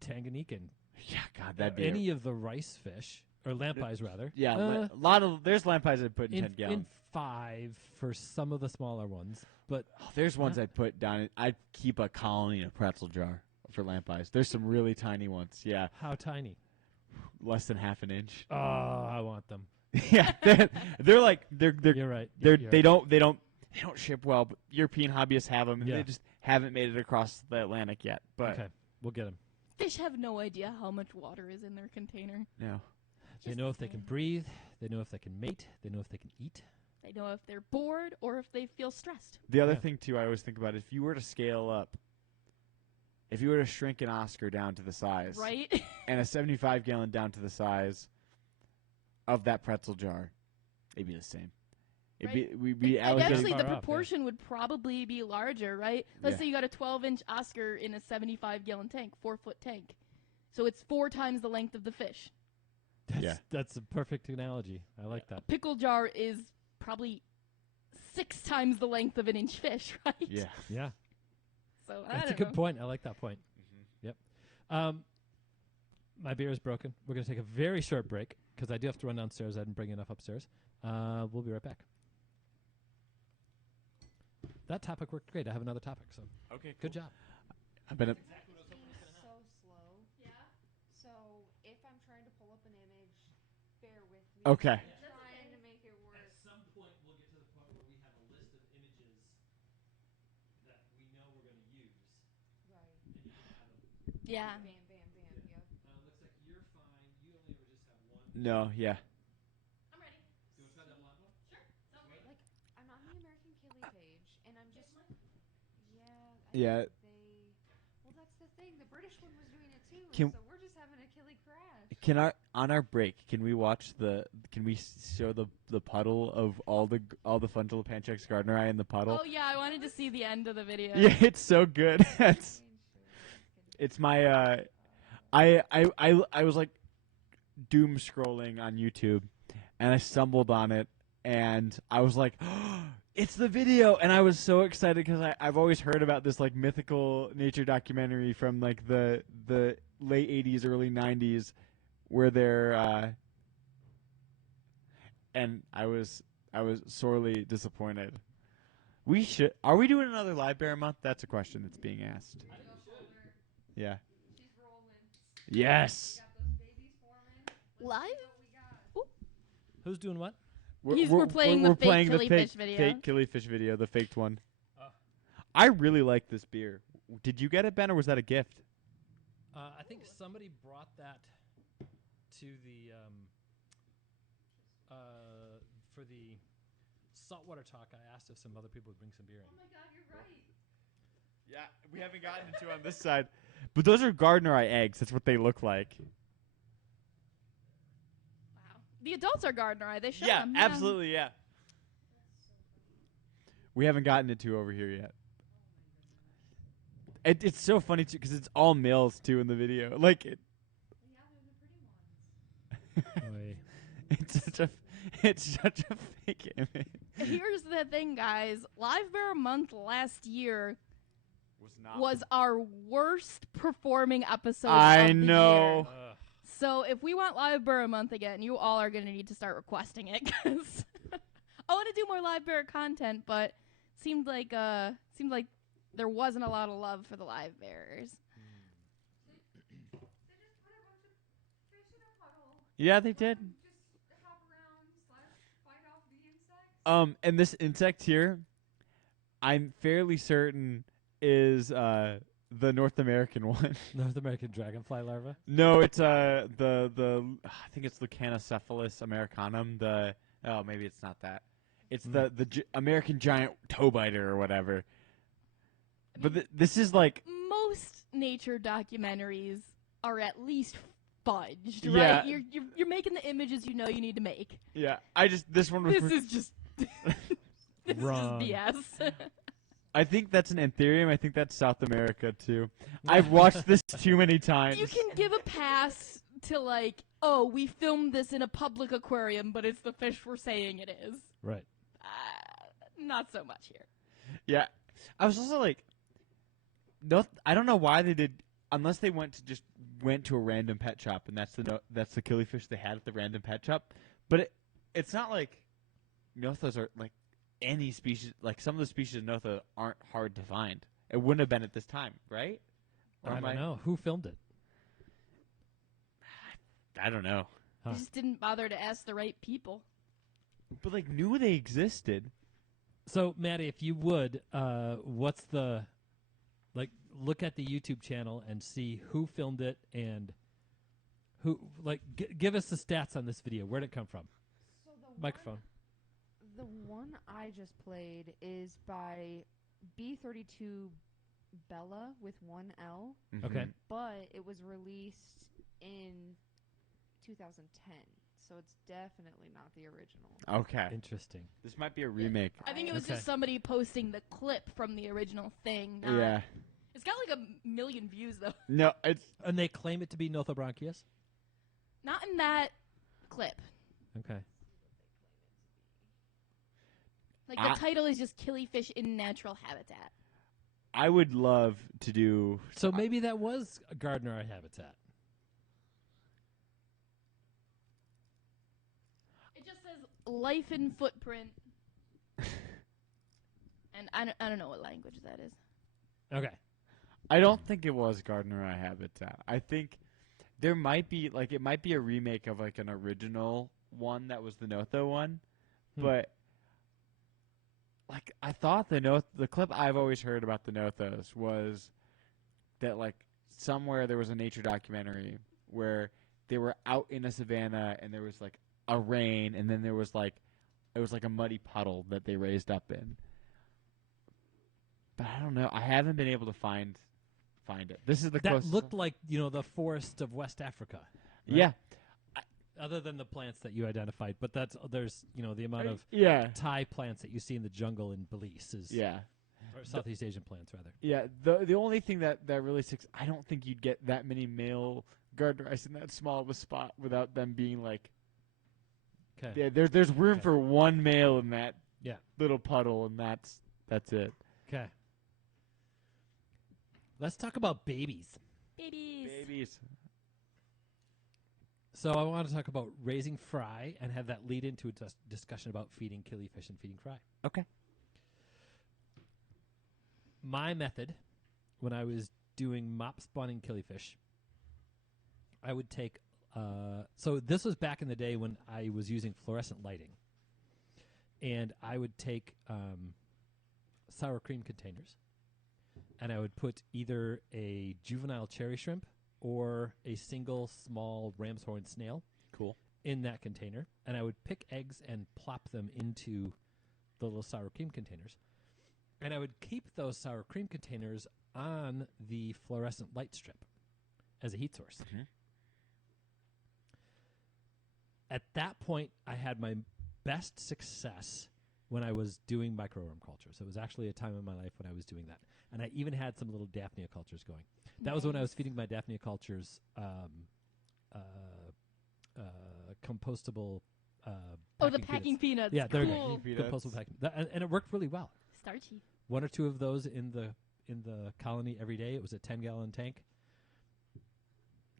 Tanganyikan. Yeah, God, that'd be Any of the rice fish, or lampies rather. Yeah, there's lampies I'd put in 10 gallons. In 5 for some of the smaller ones, but There's ones I'd put down. I'd keep a colony in a pretzel jar for lampies. There's some really tiny ones. Yeah, how tiny? less than half an inch. Oh, I want them. Yeah, they're like they're You're right. they You're don't ship well. But European hobbyists have them, and Yeah. they just haven't made it across the Atlantic yet. But okay, we'll get them. Fish have no idea how much water is in their container. No. They Just know the if they can same. breathe. They know if they can mate. They know if they can eat. They know if they're bored or if they feel stressed. The other Yeah. thing too, I always think about, if you were to scale up, if you were to shrink an Oscar down to the size, Right? and a 75-gallon down to the size of that pretzel jar, it'd be the same. We'd be And allocating. actually, Far the off, yeah. proportion would probably be larger, right? Let's Yeah. say you got a 12-inch Oscar in a 75-gallon tank, 4-foot tank. So it's 4 times the length of the fish. That's a perfect analogy. I like that. A pickle jar is probably 6 times the length of an inch fish, right? Yeah. Yeah, So I that's a don't good know. point. I like that point. Yep. My beer is broken. We're going to take a very short break because I do have to run downstairs. I didn't bring enough upstairs. We'll be right back. That topic worked great. I have another topic, so Okay. good job. I've been. So slow. Yeah. So if I'm trying to pull up an image, bear with me. Okay. I'm trying to make it work. At some point, we'll get to the point where we have a list of images that we know we're going to use, Right. and you can have them. Yeah. Bam, bam, bam. Yep. Looks like you're fine. You only ever just have one. No. Yeah. I'm ready. Do you want to try that blonde one? Sure. Sounds great. Like I'm on the American Killi page, and I'm just yeah. Yeah. Think well, that's the thing. The British one was doing it too, Can- so we're just having a Killi crash. Can on our break? Can we watch the? Can we show the puddle of all the Fungilla Panchex Gardneri in the puddle? Oh yeah, I wanted to see the end of the video. Yeah, it's so good. It's my I was like doom scrolling on YouTube, and I stumbled on it, and I was like, it's the video, and I was so excited because I've always heard about this like mythical nature documentary from like the late 80s, early 90s, where they're and I was sorely disappointed. Are we doing another live bear month? That's a question that's being asked. Yeah. She's rolling. Yes. Got those babies forming. Live? What we got? Who's doing what? We're playing the fake Killi fish video. Fake Killi fish video, the faked one. Oh. I really like this beer. Did you get it, Ben, or was that a gift? I think somebody brought that to the for the saltwater talk. I asked if some other people would bring some beer in. Oh my God, you're right. Yeah, we haven't gotten into on this side. But those are Gardneri eggs. That's what they look like. Wow. The adults are Gardner. They show Yeah, them. absolutely, yeah. We haven't gotten into over here yet. It's so funny too because it's all males too in the video. Like it, Yeah, they're the pretty ones. Oy. it's such a fake image. Here's the thing, guys. Live Bear Month last year Not was our worst performing episode I of the know. year. So if we want Live Bear Month again, you all are going to need to start requesting it because I want to do more Live Bear content, but seemed like there wasn't a lot of love for the live bearers. They just put a bunch of fish in a puddle. Yeah, they did. Just hop around, fight off the insects. And this insect here, I'm fairly certain is the North American one. North American dragonfly larva. No, it's the I think it's Lucanocephalus americanum. Maybe it's not that. It's the American giant toe biter or whatever. But this is like Most nature documentaries are at least fudged, Yeah. right? You're making the images you know you need to make. yeah. This one was. This is just this Wrong. is just BS. I think that's an anthurium. I think that's South America too. I've watched this too many times. You can give a pass to like, oh, we filmed this in a public aquarium, but it's the fish we're saying it is. Right. Not so much here. Yeah, I was also like, no, I don't know why they did, unless they went to a random pet shop and that's the killifish they had at the random pet shop. But it's not like nothos are like any species. Like some of the species of notho aren't hard to find. It wouldn't have been at this time, right? Or I am don't know who filmed it. I don't know, Huh. You just didn't bother to ask the right people. but like knew they existed. So, Maddie, if you would, what's the look at the YouTube channel and see who filmed it and who. Give us the stats on this video. Where'd it come from? So Microphone. The one I just played is by B32 Bella with one L, Okay. but it was released in 2010, so it's definitely not the original. Okay. Interesting. This might be a remake. I think it was Okay. just somebody posting the clip from the original thing. not- Yeah. It's got like 1,000,000 views though. No, it's And they claim it to be Nothobronchius? Not in that clip. Okay. Like the title is just Killifish in natural habitat. I would love to do. So maybe that was a Gardner habitat. It just says life in footprint. And I don't know what language that is. Okay. I don't think it was Gardner habitat. I think there might be it might be a remake of like an original one that was the Notho one, but like I thought the clip I've always heard about the Nothos was that like somewhere there was a nature documentary where they were out in a savanna and there was like a rain and then there was like it was like a muddy puddle that they raised up in. But I don't know. I haven't been able to find it. This is the That closest. looked like, the forest of West Africa. Right? Yeah. Other than the plants that you identified, but there's the amount of Yeah. Thai plants that you see in the jungle in Belize is Yeah. or Southeast Asian plants rather. Yeah. The only thing that really sticks, I don't think you'd get that many male Gardner rice in that small of a spot without them being like. Okay. Yeah. There's room Okay. for one male in that. Yeah. Little puddle, and that's it. Okay. Let's talk about babies. Babies. Babies. So I want to talk about raising fry and have that lead into a discussion about feeding killifish and feeding fry. Okay. My method, when I was doing mop spawning killifish, I would take. So this was back in the day when I was using fluorescent lighting, and I would take sour cream containers, and I would put either a juvenile cherry shrimp or a single small ram's horn snail Cool. in that container, and I would pick eggs and plop them into the little sour cream containers. And I would keep those sour cream containers on the fluorescent light strip as a heat source. Mhm. At that point, I had my best success when I was doing microworm cultures. So it was actually a time in my life when I was doing that. And I even had some little Daphnia cultures going. That was when I was feeding my Daphnia cultures compostable The packing packing peanuts. peanuts. Yeah, they're cool. compostable packing. And it worked really well. Starchy. 1 or 2 of those in the colony every day. It was a 10-gallon tank.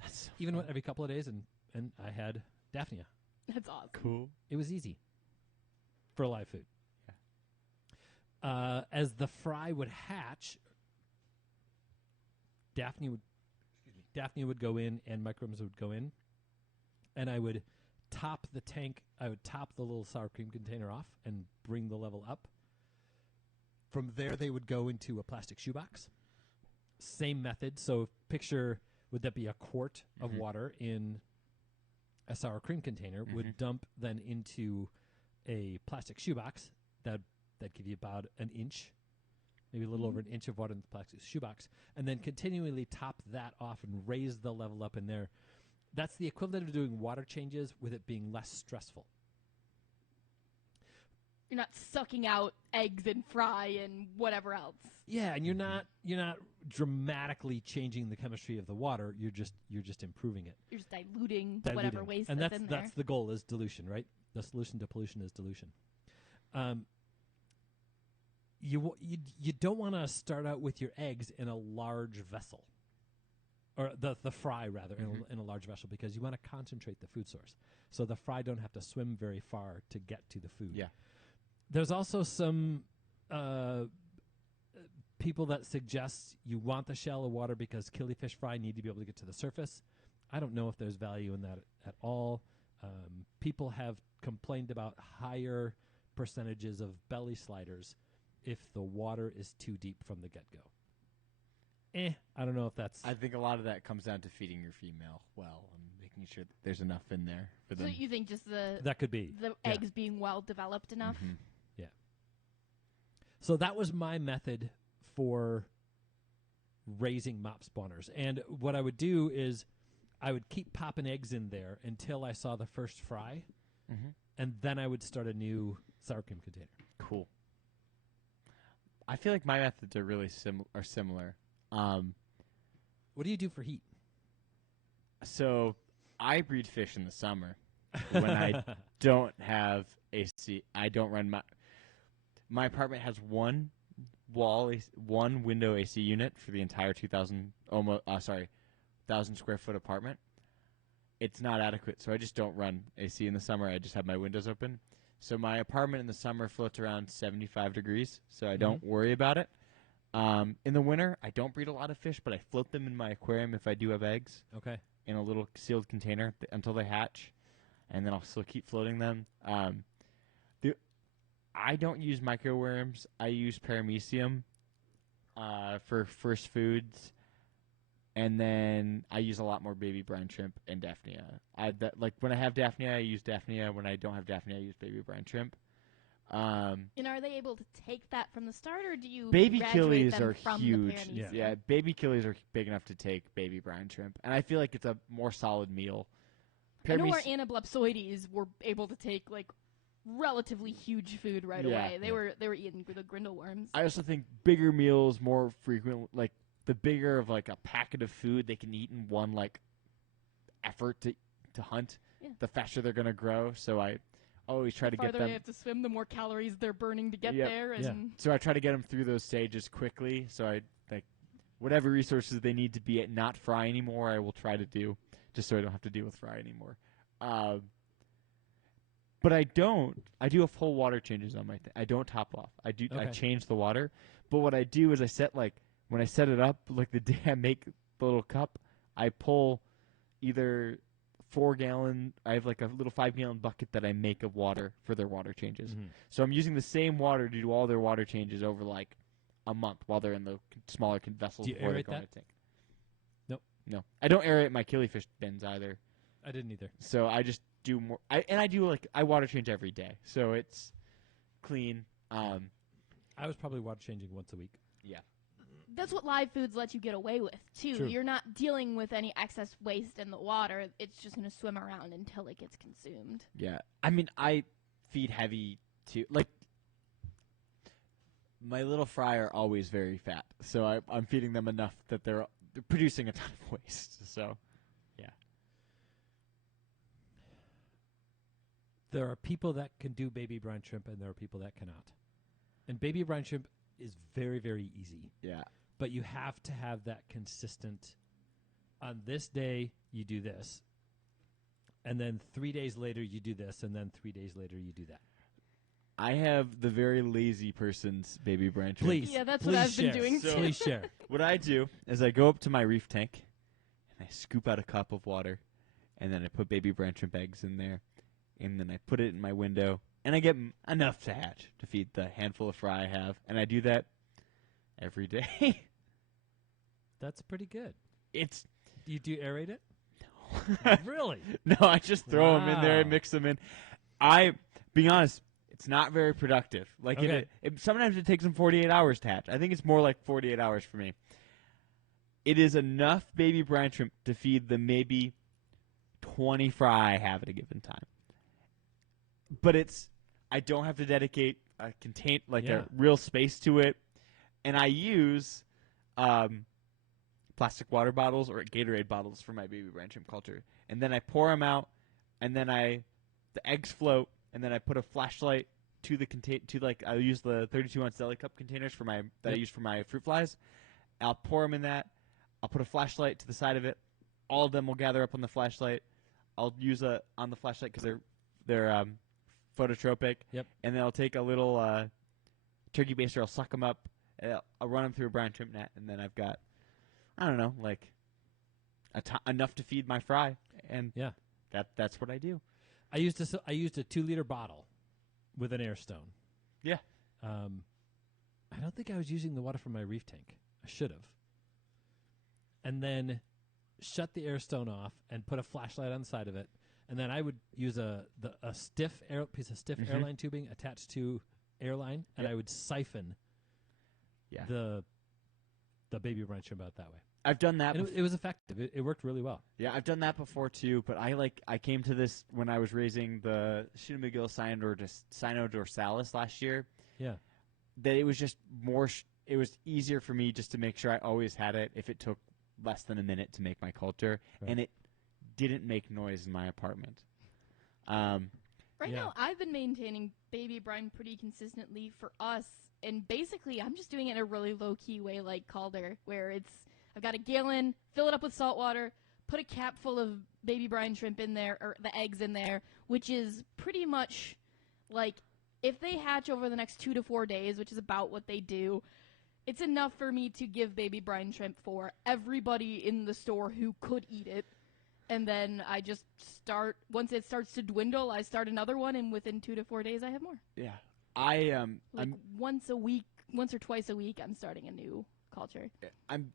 That's Even went every couple of days, and I had Daphnia. That's awesome. cool. It was easy for live food. As the fry would hatch, Daphnia would go in, and microbes would go in, and I would top the tank. I would top the little sour cream container off and bring the level up. From there, they would go into a plastic shoebox. Same method. So picture, would that be a quart of water in a sour cream container? Would dump then into a plastic shoebox. That'd give you about an inch, maybe a little over an inch of water in the plastic shoebox, and then continually top that off and raise the level up in there. That's the equivalent of doing water changes with it being less stressful. You're not sucking out eggs and fry and whatever else. Yeah, and you're not dramatically changing the chemistry of the water. You're just improving it. You're just diluting whatever waste and that's in there. that's the goal, is dilution, right? The solution to pollution is dilution. You don't want to start out with your eggs in a large vessel, or the fry rather in a large vessel, because you want to concentrate the food source, so the fry don't have to swim very far to get to the food. Yeah. There's also some people that suggest you want the shallow water because killifish fry need to be able to get to the surface. I don't know if there's value in that at all. People have complained about higher percentages of belly sliders if the water is too deep from the get-go. I don't know if that's. I think a lot of that comes down to feeding your female well and making sure that there's enough in there for So them. you think just that could be. the Yeah. eggs being well developed enough? Mhm. So that was my method for raising mop spawners. And what I would do is I would keep popping eggs in there until I saw the first fry, Mhm. and then I would start a new sour cream container. Cool. I feel like my methods are really similar. What do you do for heat? So I breed fish in the summer when I don't have AC. I don't run my apartment has one window AC unit for the entire 1,000 square foot apartment. It's not adequate, so I just don't run AC in the summer. I just have my windows open. So my apartment in the summer floats around 75 degrees, so I don't worry about it. In the winter, I don't breed a lot of fish, but I float them in my aquarium if I do have eggs Okay. in a little sealed container until they hatch, and then I'll still keep floating them. I don't use microworms. I use paramecium for first foods, and then I use a lot more baby brine shrimp and Daphnia. Like when I have Daphnia, I use Daphnia. When I don't have Daphnia, I use baby brine shrimp. And are they able to take that from the start, or do you Baby graduate killies them are from huge. The Yeah. Yeah, baby killies are big enough to take baby brine shrimp, and I feel like it's a more solid meal. I know our anablepsoides were able to take like relatively huge food right Yeah. away. They were eating the grindle worms. I also think bigger meals more frequent, like the bigger of like a packet of food they can eat in one like effort to hunt, Yeah. the faster they're gonna grow. So I always try to the get farther they them. have to swim, the more calories they're burning to get Yep. there. And So I try to get them through those stages quickly. So I like whatever resources they need to be at not fry anymore. I will try to do just so I don't have to deal with fry anymore. But I don't. I do have full water changes on my thing. I don't top off. I do. I Okay. change the water. But what I do is I set like when I set it up, like the day I make the little cup, I pull either 4-gallon. I have like a little 5-gallon bucket that I make of water for their water changes. Mhm. So I'm using the same water to do all their water changes over like a month while they're in the smaller vessels. Do you before they aerate go in that? the tank. Nope. No, I don't aerate my killifish bins either. I didn't either. So I just do more. I water change every day, so it's clean. I was probably water changing once a week. that's what live foods let you get away with too. True. You're not dealing with any excess waste in the water. It's just going to swim around until it gets consumed. Yeah, I mean I feed heavy too. Like my little fry are always very fat, so I'm feeding them enough that they're producing a ton of waste. So There are people that can do baby brine shrimp, and there are people that cannot. And baby brine shrimp is very, very easy. yeah, But you have to have that consistent. On this day, you do this. And then 3 days later, you do this. And then 3 days later, you do that. I have the very lazy person's baby brine shrimp. Please. Yeah, that's please what I've been share. doing So- Please share. What I do is I go up to my reef tank and I scoop out a cup of water, and then I put baby brine shrimp eggs in there, and then I put it in my window, and I get enough to hatch to feed the handful of fry I have, and I do that every day. That's pretty good. It's Do you aerate it? no, Really? no, I just throw them in there and Wow. mix them in. Being honest, it's not very productive. Like Okay. sometimes it takes them 48 hours to hatch. I think it's more like 48 hours for me. It is enough baby brine shrimp to feed the maybe 20 fry I have at a given time. But I don't have to dedicate a Yeah. a real space to it, and I use plastic water bottles or Gatorade bottles for my baby brine shrimp culture, and then I pour them out, and then the eggs float, and then I put a flashlight to the I use the 32-ounce deli cup containers that I Yep. use for my fruit flies. I'll pour them in that. I'll put a flashlight to the side of it. All of them will gather up on the flashlight. I'll use on the flashlight because they're phototropic. Yep. And then I'll take a little turkey baster. I'll suck them up. And I'll run them through a brine shrimp net, and then I've got, I don't know, like enough to feed my fry, and Yeah. that's what I do. I used a 2-liter bottle with an air stone. Yeah. I don't think I was using the water from my reef tank. I should have. and then shut the air stone off and put a flashlight on the side of it. And then I would use a piece of stiff airline tubing attached to airline, and I would siphon the baby brine shrimp out that way. I've done that. And it was effective. It worked really well. Yeah, I've done that before too. But I came to this when I was raising the Shinamigil Cyanodorsalis last year. Yeah, that it was just more. It was easier for me just to make sure I always had it if it took less than a minute to make my culture, and it didn't make noise in my apartment. Right now, I've been maintaining baby brine pretty consistently for us, and basically, I'm just doing it in a really low-key way, like Calder, where I've got a gallon, fill it up with salt water, put a cap full of baby brine shrimp in there, or the eggs in there, which is pretty much like if they hatch over the next 2 to 4 days, which is about what they do, it's enough for me to give baby brine shrimp for everybody in the store who could eat it. And then I just start, once it starts to dwindle, I start another one, and within 2 to 4 days, I have more. Yeah. I'm once or twice a week, I'm starting a new culture. I'm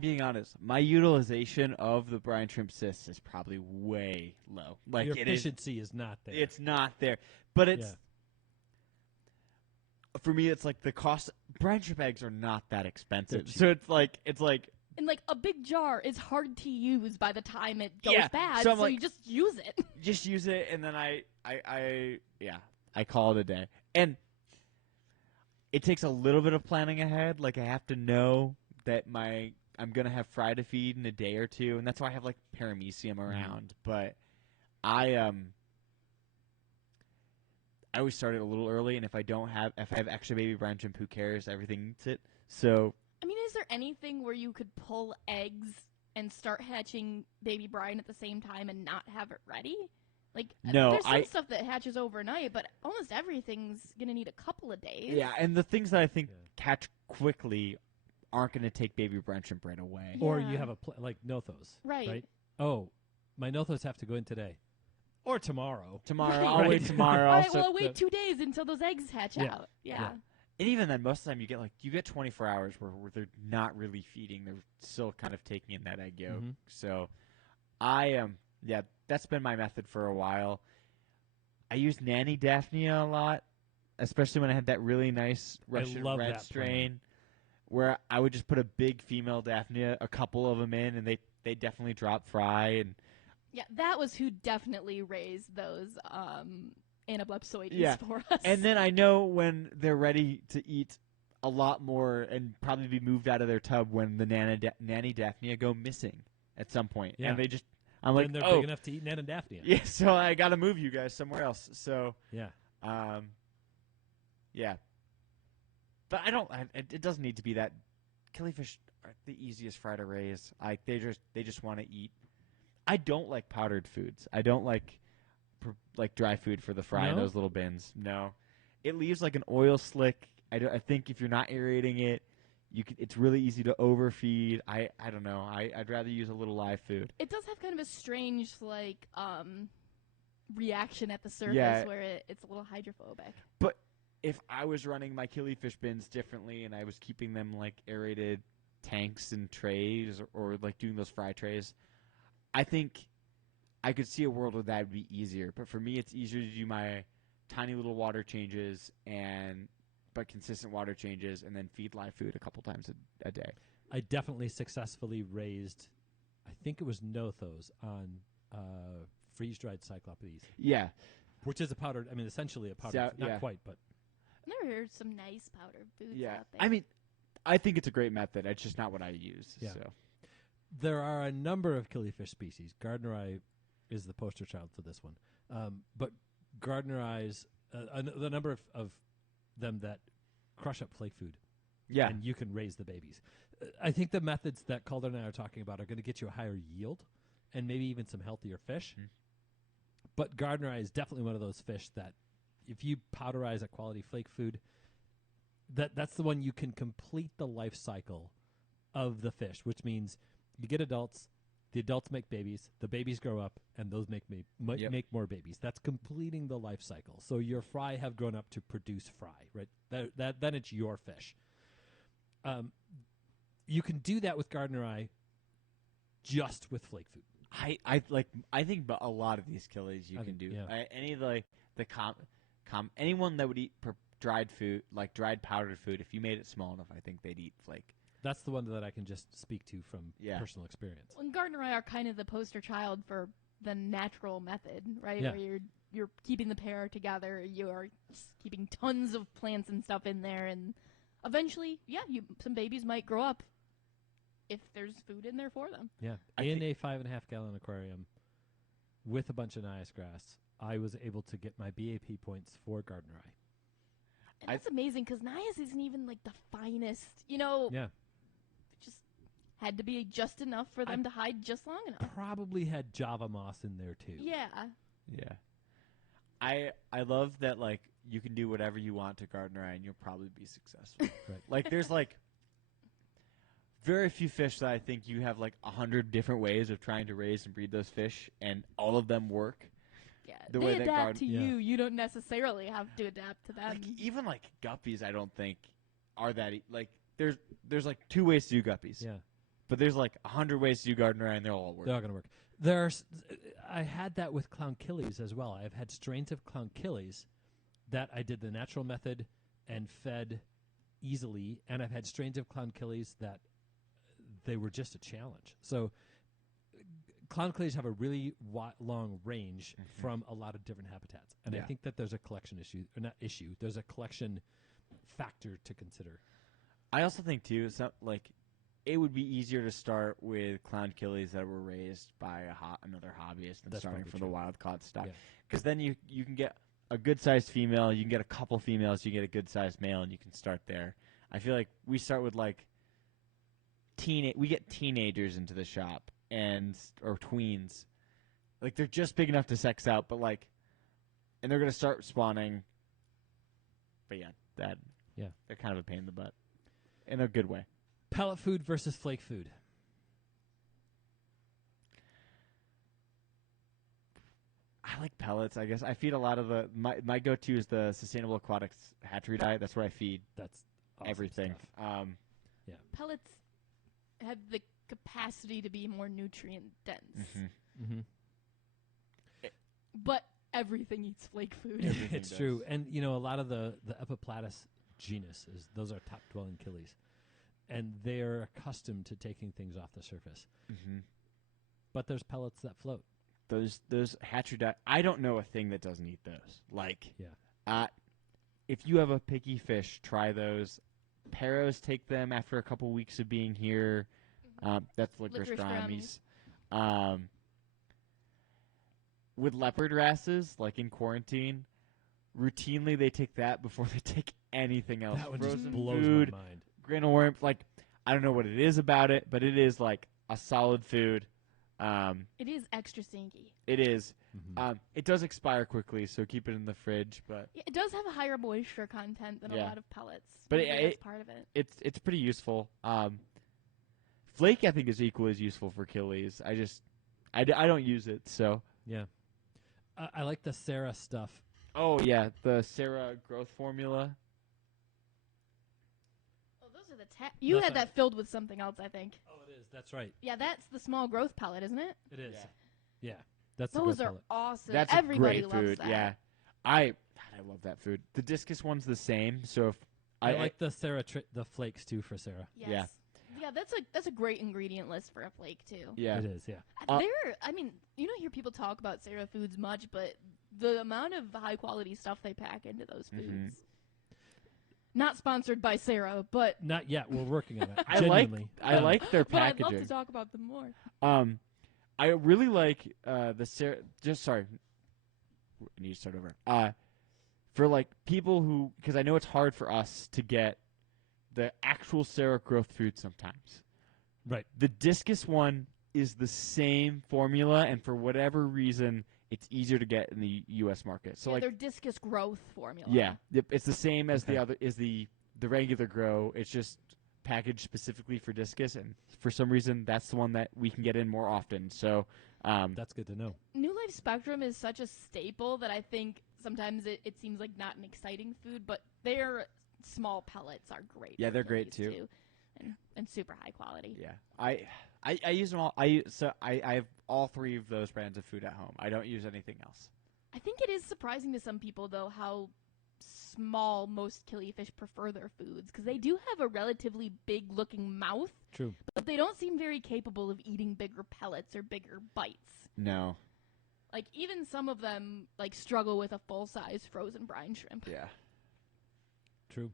being honest. My utilization of the brine shrimp cysts is probably way low. Like your efficiency is not there. It's not there. But it's for me, it's like the cost. Brine shrimp eggs are not that expensive, so it's like. And like a big jar is hard to use by the time it goes bad, so you just use it. Just use it, and then I call it a day. And it takes a little bit of planning ahead. Like I have to know that I'm gonna have fry to feed in a day or two, and that's why I have like paramecium around. But I always start it a little early, and if I have extra baby brine shrimp, who cares? Everything eats it. So. I mean, is there anything where you could pull eggs and start hatching baby brine at the same time and not have it ready? Like, no, there's some stuff that hatches overnight, but almost everything's going to need a couple of days. Yeah, and the things that I think hatch quickly aren't going to take baby brine shrimp right away. Or you have like Nothos. Right. Oh, my Nothos have to go in today. Or tomorrow. I'll wait tomorrow. All right, well, I'll wait 2 days until those eggs hatch out. Yeah. And even then, most of the time you get 24 hours where they're not really feeding; they're still kind of taking in that egg yolk. Mm-hmm. So, that's been my method for a while. I use Nanny Daphnia a lot, especially when I had that really nice Russian red strain, where I would just put a big female Daphnia, a couple of them in, and they definitely drop fry. And yeah, that was who definitely raised those. Anablepsoides for us. And then I know when they're ready to eat a lot more and probably be moved out of their tub when the Nanny Daphnia go missing at some point. Yeah. And I'm like, like, they're big enough to eat Nanny Daphnia. Yeah, so I got to move you guys somewhere else. So, yeah. But it doesn't need to be that. Killifish are the easiest fry to raise. They just want to eat. I don't like powdered foods. I don't like dry food for the fry in those little bins. No, it leaves like an oil slick. I think if you're not aerating it, it's really easy to overfeed. I don't know. I'd rather use a little live food. It does have kind of a strange reaction at the surface where it's a little hydrophobic. But if I was running my Killifish bins differently and I was keeping them like aerated tanks and trays or like doing those fry trays, I think I could see a world where that would be easier. But for me, it's easier to do my tiny little water changes but consistent water changes and then feed live food a couple times a day. I definitely successfully raised, I think it was Nothos on freeze-dried Cyclopes. Yeah. Which is essentially a powdered, not quite, but. I've never heard some nice powdered foods out there. I mean, I think it's a great method. It's just not what I use. Yeah. So. There are a number of killifish species. Gardneri is the poster child for this one. But Gardneri's, the number of them that crush up flake food. Yeah. And you can raise the babies. I think the methods that Calder and I are talking about are going to get you a higher yield and maybe even some healthier fish. Mm. But Gardneri is definitely one of those fish that if you powderize a quality flake food, that's the one you can complete the life cycle of the fish, which means you get adults, the adults make babies, the babies grow up, and those make more babies. That's completing the life cycle. So your fry have grown up to produce fry, right? Then it's your fish. You can do that with Gardneri just with flake food. I think a lot of these Killies you I can think- do. yeah. Any of the anyone that would eat dried food, like dried powdered food, if you made it small enough, I think they'd eat flake. That's the one that I can just speak to from Yeah. personal experience. Well, and Gardner and I are kind of the poster child for the natural method, right? Yeah. Where you're keeping the pair together, you're just keeping tons of plants and stuff in there, and eventually, some babies might grow up if there's food in there for them. Yeah, I in thi- a 5.5 gallon aquarium with a bunch of Nias grass, I was able to get my BAP points for Gardener Eye. And I- that's amazing because Nias isn't even like the finest, you know. Yeah, It just had to be just enough for them to hide just long enough. probably had Java moss in there too. Yeah. Yeah. I love that like you can do whatever you want to Gardener Eye and you'll probably be successful. Right. Like there's like very few fish that I think you have like 100 different ways of trying to raise and breed those fish and all of them work. Yeah. The They way that adapt to Yeah. you. You don't necessarily have to adapt to them. Like even like guppies I don't think are that like there's like 2 ways to do guppies. Yeah, But there's like 100 ways to do Gardener Eye and they'll all work. they're all going to work. I had that with clown killies as well. I've had strains of clown killies that I did the natural method and fed easily, and I've had strains of clown killies that they were just a challenge. So clown killies have a really long range from a lot of different habitats, and I Yeah. think that there's a collection there's a collection factor to consider. I also think too, it's not like it would be easier to start with clown killies that were raised by another hobbyist than That's starting probably from true. the wild caught stock. Yeah. Because then you can get a good sized female, you can get a couple females, you get a good sized male, and you can start there. I feel like we start with like we get teenagers into the shop or tweens, like they're just big enough to sex out, but like, and they're gonna start spawning. But yeah, they're kind of a pain in the butt, in a good way. Pellet food versus flake food. I like pellets. I guess I feed a lot of my go-to is the sustainable aquatics hatchery diet. That's where I feed That's awesome everything. stuff. Pellets have the capacity to be more nutrient dense, Mm-hmm. but everything eats flake food. Everything It's does. true, and you know a lot of the Epiplatus genus those are top dwelling killies, and they're accustomed to taking things off the surface. Mm-hmm. But there's pellets that float. Those hatchery diet. I don't know a thing that doesn't eat those. Like, Yeah. if you have a picky fish, try those. Paros take them after a couple weeks of being here. That's licorice Licorice gouramis. With leopard wrasses, like in quarantine, routinely they take that before they take anything else. That one Frozen just blows food, my mind. griddle worm. Like, I don't know what it is about it, but it is like a solid food. It is extra stinky. It is. Mhm. It does expire quickly, so keep it in the fridge. But Yeah, it does have a higher moisture content than a Yeah. lot of pellets. But Maybe it- that's part of it. it's pretty useful. Flake, I think, is equally as useful for killies. I don't use it, so. Yeah, I like the Sarah stuff. Oh yeah, the Sarah growth formula. Oh, those are the you That's had right. that filled with something else, I think. Oh, it is. That's right. Yeah, that's the small growth pellet, isn't it? It is. Yeah. Yeah, that's the Those growth are pellet. awesome. That's Everybody a great loves food. that. Yeah, I love that food. The discus one's the same, so if I like the Sarah the flakes too for Sarah. Yes. Yeah. Yeah, that's a great ingredient list for a flake too. yeah. It is. Yeah. I mean, you don't hear people talk about Sarah foods much, but the amount of high quality stuff they pack into those foods. Mhm. Not sponsored by Sarah, but Not yet. We're working on it. I like Genuinely. I like their but I'd love packaging. to talk about them more. I really like the Sarah. Just sorry, I need to start over. For like people who, because I know it's hard for us to get the actual Sarah growth food sometimes. Right. The discus one is the same formula, and for whatever reason, it's easier to get in the U.S. market. So Yeah, like, their discus growth formula. yeah, yep, it's the same as Okay. the other is the regular grow. It's just packaged specifically for discus, and for some reason, that's the one that we can get in more often. So, That's good to know. New Life Spectrum is such a staple that I think sometimes it seems like not an exciting food, but their small pellets are great. Yeah, for they're great, Killies, too. And super high quality. yeah, I use them all. I have all 3 of those brands of food at home. I don't use anything else. I think it is surprising to some people, though, how small most killifish prefer their foods, because they do have a relatively big-looking mouth, True. but they don't seem very capable of eating bigger pellets or bigger bites. No. Like, even some of them, like, struggle with a full-size frozen brine shrimp. Yeah. True.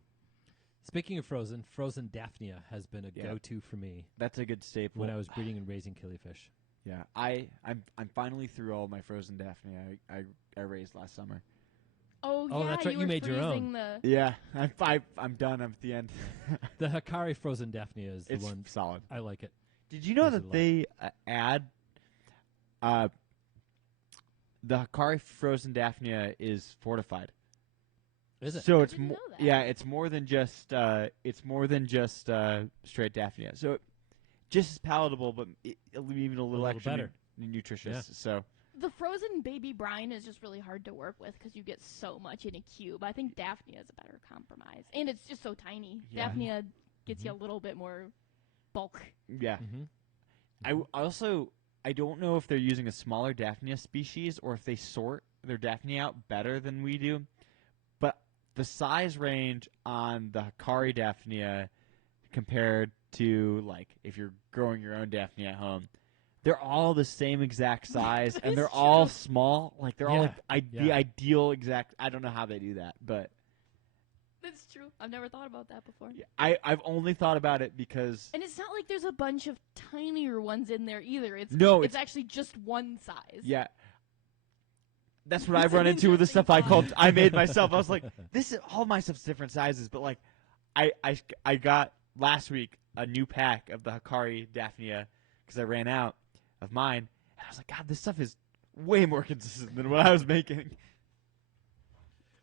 Speaking of frozen Daphnia has been a Yeah. go-to for me That's a good staple. when I was breeding and raising killifish. Yeah, I'm finally through all my frozen Daphne I raised last summer. Oh, Oh, yeah, that's right, you you were made your own. freezing the... Yeah, I'm done. I'm at the end. The Hikari frozen Daphnia is the It's one. solid. I like it. Did you know Use it a that lot. they add the Hikari frozen Daphnia is fortified? Is it? So I it's didn't more. know that. Yeah, it's more than just straight Daphnia. So just as palatable, but even a little little extra better. nutritious. Yeah. So The frozen baby brine is just really hard to work with because you get so much in a cube. I think Daphnia is a better compromise. And it's just so tiny. Yeah. Daphnia gets you a little bit more bulk. yeah. Mm-hmm. I don't know if they're using a smaller Daphnia species or if they sort their Daphnia out better than we do. But the size range on the Hikari Daphnia compared to, like, if you're growing your own Daphnia at home, they're all the same exact size and they're That's all true. small. Like, they're all like the Yeah. ideal exact. I don't know how they do that, but That's true. I've never thought about that before. I've only thought about it because And it's not like there's a bunch of tinier ones in there either. It's No, it's actually just one size. yeah. That's what It's I've run an into with the interesting stuff thought. I made myself. I was like, this is all my stuff's different sizes, but like, I got last week a new pack of the Hikari Daphnia because I ran out of mine, and I was like, God, this stuff is way more consistent than what I was making.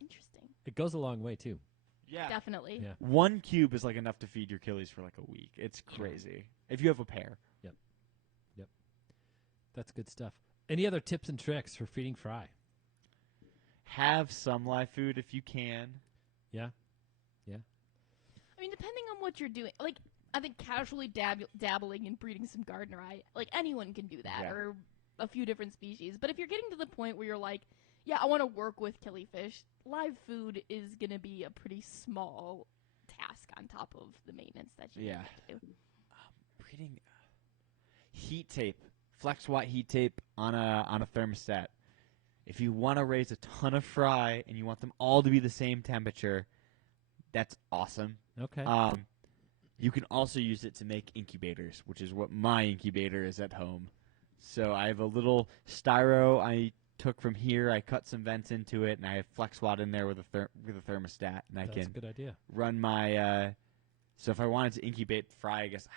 Interesting. It goes a long way too. Yeah, Definitely. Yeah. 1 cube is like enough to feed your Killies for like a week. It's crazy if you have a pair. That's good stuff. Any other tips and tricks for feeding fry? Have some live food if you can. Yeah. I mean, depending on what you're doing, like I think casually dabbling in breeding some gardener eye, like anyone can do that, Yeah. or a few different species. But if you're getting to the point where you're like, yeah, I want to work with killifish, live food is gonna be a pretty small task on top of the maintenance that you Yeah. need to do. Breeding heat tape, flex watt heat tape on a thermostat. If you want to raise a ton of fry and you want them all to be the same temperature, that's awesome. Okay. You can also use it to make incubators, which is what my incubator is at home. So I have a little styro I took from here. I cut some vents into it, and I have flex watt in there with a thermostat, and I That's a can good idea. run my. So if I wanted to incubate fry, I guess.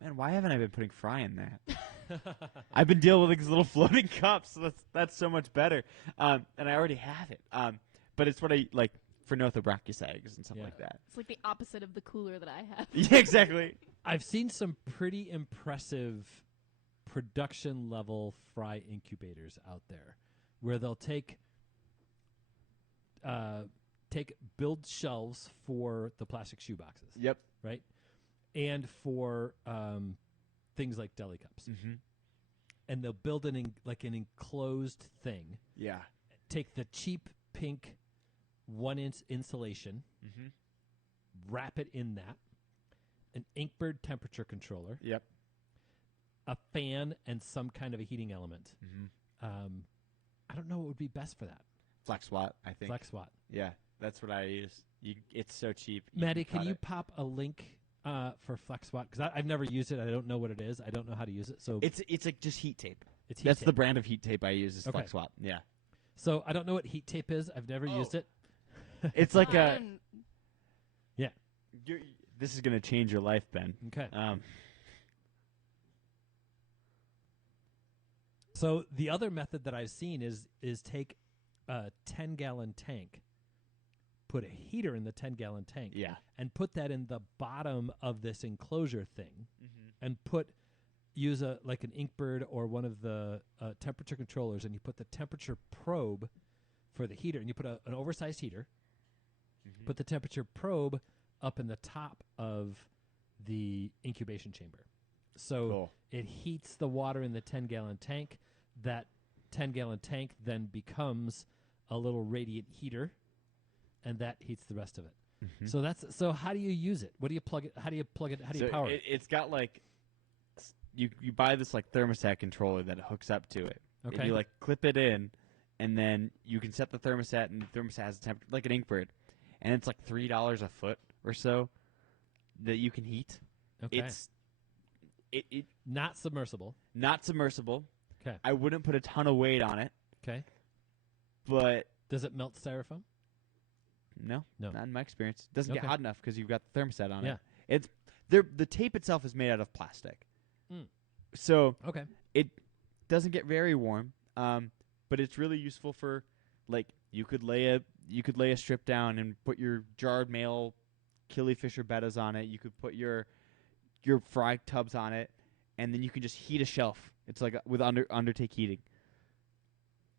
Man, why haven't I been putting fry in that? I've been dealing with these little floating cups. So that's so much better. And I already have it. But it's what I like for Nothobranchus eggs and stuff Yeah. like that. It's like the opposite of the cooler that I have. Yeah, exactly. I've seen some pretty impressive production level fry incubators out there where they'll take build shelves for the plastic shoe boxes, Yep. right? And for things like deli cups. Mm-hmm. And they'll build an enclosed thing, Yeah. take the cheap pink 1-inch insulation, Mm-hmm. wrap it in that, an Inkbird temperature controller, Yep. a fan, and some kind of a heating element. Mm-hmm. I don't know what would be best for that. Flex watt, I think. Flex watt. Yeah, that's what I use. It's so cheap. Maddie, can cut you it. pop a link for Flex watt? Because I've never used it. I don't know what it is. I don't know how to use it. So It's like just heat tape. it's heat That's tape. the brand of heat tape I use is Okay. Flex watt. Yeah. So I don't know what heat tape is. I've never used it. It's like I a. don't- This is gonna change your life, Ben. Okay. Um, So the other method that I've seen is take a 10-gallon tank, put a heater in the 10-gallon tank, yeah. and put that in the bottom of this enclosure thing, Mm-hmm. and use an Inkbird or one of the temperature controllers, and you put the temperature probe for the heater, and you put an oversized heater, Mm-hmm. put the temperature probe up in the top of the incubation chamber, So Cool. it heats the water in the 10-gallon tank. That 10-gallon tank then becomes a little radiant heater, and that heats the rest of it. Mm-hmm. So how do you use it? What do you plug it? How do you plug it? How do you So power it? It's got like you buy this like thermostat controller that hooks up to it. Okay. And you like clip it in, and then you can set the thermostat, and the thermostat has a temperature like an Inkbird, and it's like $3 a foot or so that you can heat. Okay. It Not submersible. not submersible. Okay. I wouldn't put a ton of weight on it, Okay. but Does it melt styrofoam? no, No. not in my experience. It doesn't get Okay. hot enough because you've got the thermostat on Yeah. it. It's the tape itself is made out of plastic, Mm. so Okay. it doesn't get very warm. But it's really useful for like you could lay a strip down and put your jarred male Killi fish or bettas on it. You could put your fry tubs on it, and then you can just heat a shelf. It's like with undertake heating.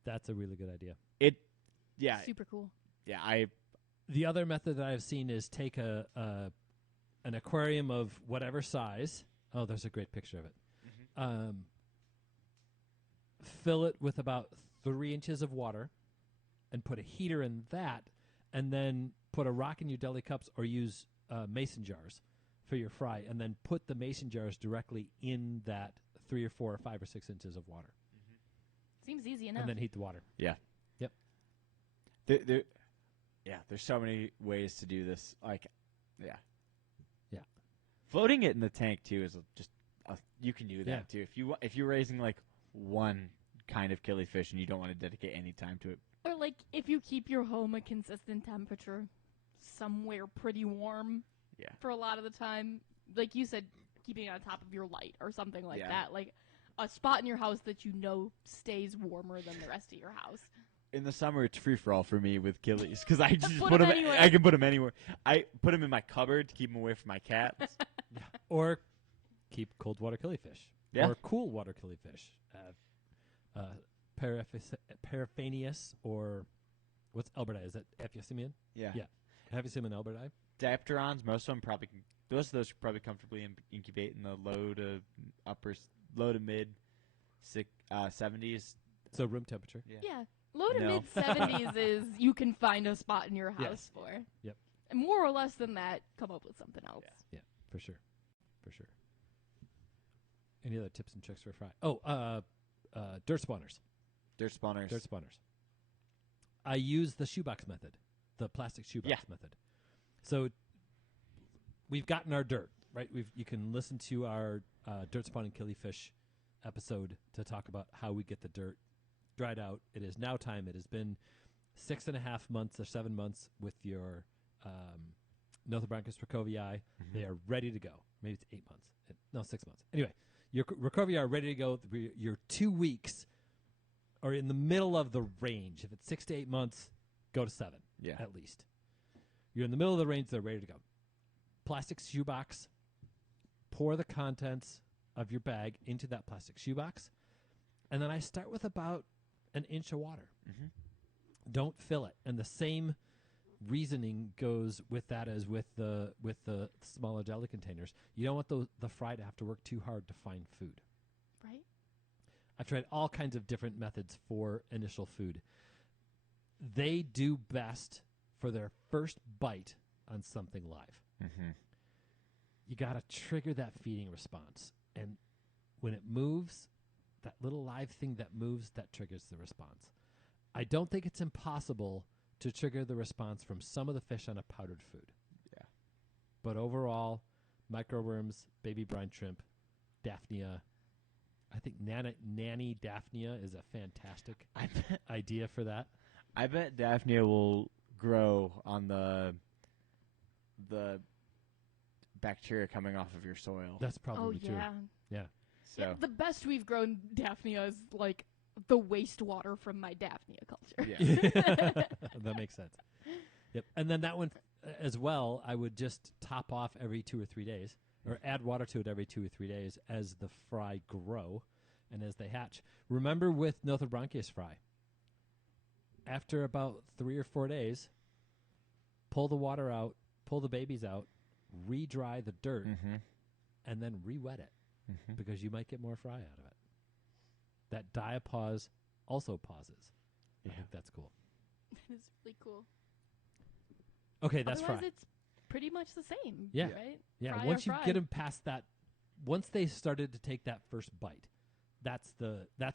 That's a really good idea. Yeah, Super cool. yeah. The other method that I've seen is take an aquarium of whatever size. Oh, there's a great picture of it. Fill it with about 3 inches of water and put a heater in that, and then put a rock in your deli cups or use mason jars for your fry, and then put the mason jars directly in that 3 or 4 or 5 or 6 inches of water, Seems easy enough. and then heat the water. There's so many ways to do this. Like, yeah. Yeah. Floating it in the tank too is you can do that Yeah. too. If you're raising like one kind of killifish and you don't want to dedicate any time to it. Or like if you keep your home a consistent temperature, somewhere pretty warm. Yeah. For a lot of the time, like you said, keeping it on top of your light or something like Yeah. that. Like a spot in your house that you know stays warmer than the rest of your house. In the summer, it's free for all for me with killies because I just Put put 'em them. anywhere. I can put them anywhere. I put them in my cupboard to keep them away from my cats. Or keep cold water killifish. Yeah. Or cool water killifish. Paraphanius, or what's Alberti? Is that Ephyosimian? Yeah. Yeah. Ephyosimian Alberti? Dipterons, most of them probably can. Most of those could probably comfortably incubate in the low to mid 70s. So room temperature. Yeah. Low to No. mid 70s is you can find a spot in your house Yes. for. Yep. And more or less than that, come up with something else. Yeah, for sure. For sure. Any other tips and tricks for a fry? Oh, dirt spawners. Dirt spawners. Dirt spawners. I use the shoebox method, the plastic shoebox Yeah. method. So we've gotten our dirt, right? You can listen to our dirt spawning killifish episode to talk about how we get the dirt dried out. It is now time. It has been 6.5 months or 7 months with your Nothobranchus ricovii. They are ready to go. Maybe it's 8 months. No, 6 months. Anyway, your ricovii are ready to go. Your 2 weeks are in the middle of the range. If it's 6 to 8 months, go to 7 Yeah. at least. You're in the middle of the range. They're ready to go. Plastic shoebox. Pour the contents of your bag into that plastic shoebox. And then I start with about an inch of water. Mm-hmm. Don't fill it. And the same reasoning goes with that as with the smaller deli containers. You don't want the fry to have to work too hard to find food. Right? I've tried all kinds of different methods for initial food. They do best for their first bite on something live. Mm-hmm. You got to trigger that feeding response. And when it moves, that little live thing that moves, that triggers the response. I don't think it's impossible to trigger the response from some of the fish on a powdered food. Yeah. But overall, microworms, baby brine shrimp, Daphnia. I think nanny Daphnia is a fantastic idea for that. I bet Daphnia will grow on the bacteria coming off of your soil. That's probably oh, true. yeah. Yeah. So Yeah, the best we've grown Daphnia is like the wastewater from my Daphnia culture. yeah. That makes sense. Yep. And then that one as well, I would just top off every 2 or 3 days, or add water to it every 2 or 3 days as the fry grow and as they hatch. Remember with Nothobranchius fry, after about 3 or 4 days, pull the water out, pull the babies out, re-dry the dirt, Mm-hmm. and then re-wet it. because you might get more fry out of it. That diapause also pauses. I Yeah. think that's cool. That is really cool. Okay, that's Otherwise, fry. it's pretty much the same. Yeah. Right? Yeah, Fry once or you fry. get them past that, once they started to take that first bite, that's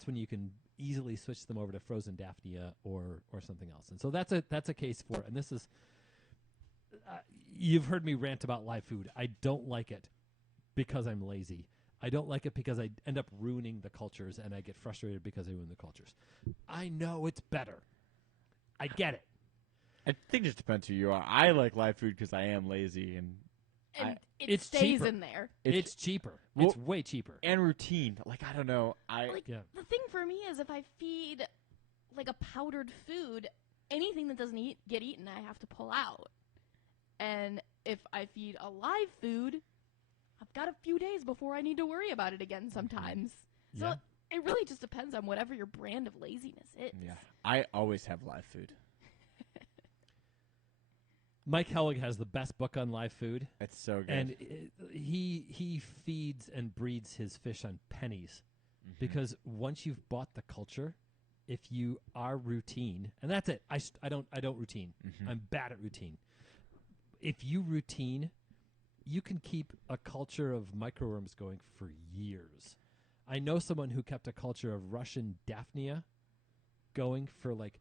when you can easily switch them over to frozen Daphnia or something else. And so that's a case for. And this is, you've heard me rant about live food. I don't like it because I'm lazy. I don't like it because I end up ruining the cultures, and I get frustrated because I ruin the cultures. I know it's better. I get it. I think it just depends who you are. I like live food because I am lazy and And it it's stays cheaper. in there. It's cheaper. Well- It's way cheaper. and routine. Like I don't know. Like Yeah. the thing for me is if I feed like a powdered food, anything that doesn't get eaten, I have to pull out. And if I feed a live food, I've got a few days before I need to worry about it again sometimes. So Yeah. it really just depends on whatever your brand of laziness is. yeah. I always have live food. Mike Helwig has the best book on live food. It's so good. And he feeds and breeds his fish on pennies Mhm. because once you've bought the culture, if you are routine, and that's it. I don't routine. Mhm. I'm bad at routine. If you routine, you can keep a culture of microworms going for years. I know someone who kept a culture of Russian Daphnia going for like